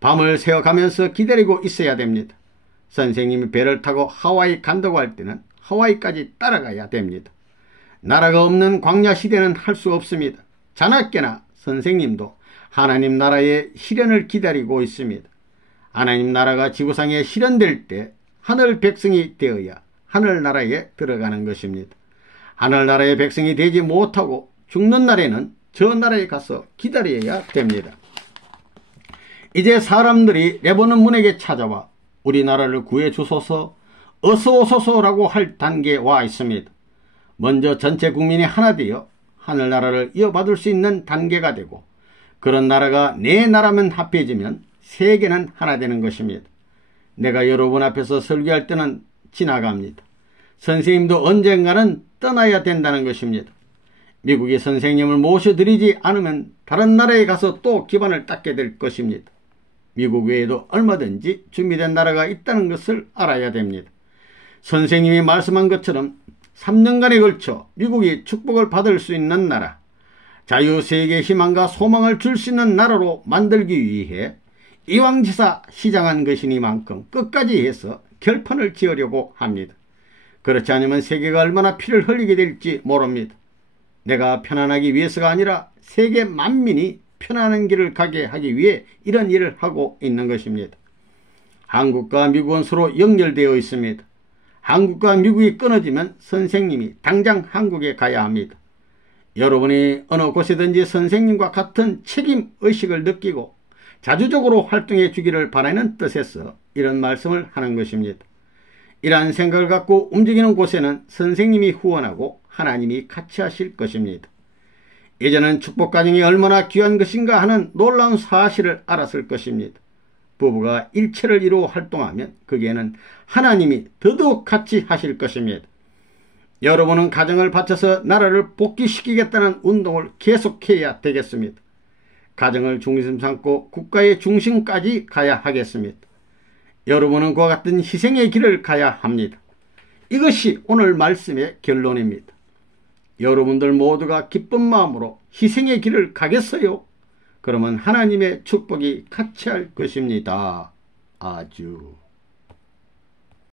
밤을 새워가면서 기다리고 있어야 됩니다. 선생님이 배를 타고 하와이 간다고 할 때는 하와이까지 따라가야 됩니다. 나라가 없는 광야 시대는 할 수 없습니다. 자나깨나 선생님도 하나님 나라의 실현을 기다리고 있습니다. 하나님 나라가 지구상에 실현될 때 하늘 백성이 되어야 하늘나라에 들어가는 것입니다. 하늘나라의 백성이 되지 못하고 죽는 날에는 저 나라에 가서 기다려야 됩니다. 이제 사람들이 레바논 문에게 찾아와 우리나라를 구해 주소서, 어서 오소서라고 할 단계에 와 있습니다. 먼저 전체 국민이 하나 되어 하늘나라를 이어받을 수 있는 단계가 되고, 그런 나라가 내 나라면 합해지면 세계는 하나 되는 것입니다. 내가 여러분 앞에서 설교할 때는 지나갑니다. 선생님도 언젠가는 떠나야 된다는 것입니다. 미국이 선생님을 모셔드리지 않으면 다른 나라에 가서 또 기반을 닦게 될 것입니다. 미국 외에도 얼마든지 준비된 나라가 있다는 것을 알아야 됩니다. 선생님이 말씀한 것처럼 3년간에 걸쳐 미국이 축복을 받을 수 있는 나라, 자유세계의 희망과 소망을 줄 수 있는 나라로 만들기 위해 이왕지사 시장한 것이니만큼 끝까지 해서 결판을 지으려고 합니다. 그렇지 않으면 세계가 얼마나 피를 흘리게 될지 모릅니다. 내가 편안하기 위해서가 아니라 세계 만민이 편안한 길을 가게 하기 위해 이런 일을 하고 있는 것입니다. 한국과 미국은 서로 연결되어 있습니다. 한국과 미국이 끊어지면 선생님이 당장 한국에 가야 합니다. 여러분이 어느 곳에든지 선생님과 같은 책임의식을 느끼고 자주적으로 활동해 주기를 바라는 뜻에서 이런 말씀을 하는 것입니다. 이러한 생각을 갖고 움직이는 곳에는 선생님이 후원하고 하나님이 같이 하실 것입니다. 이제는 축복가정이 얼마나 귀한 것인가 하는 놀라운 사실을 알았을 것입니다. 부부가 일체를 이루어 활동하면 거기에는 하나님이 더더욱 같이 하실 것입니다. 여러분은 가정을 바쳐서 나라를 복귀시키겠다는 운동을 계속해야 되겠습니다. 가정을 중심 삼고 국가의 중심까지 가야 하겠습니다. 여러분은 그와 같은 희생의 길을 가야 합니다. 이것이 오늘 말씀의 결론입니다. 여러분들 모두가 기쁜 마음으로 희생의 길을 가겠어요? 그러면 하나님의 축복이 같이 할 것입니다. 아주.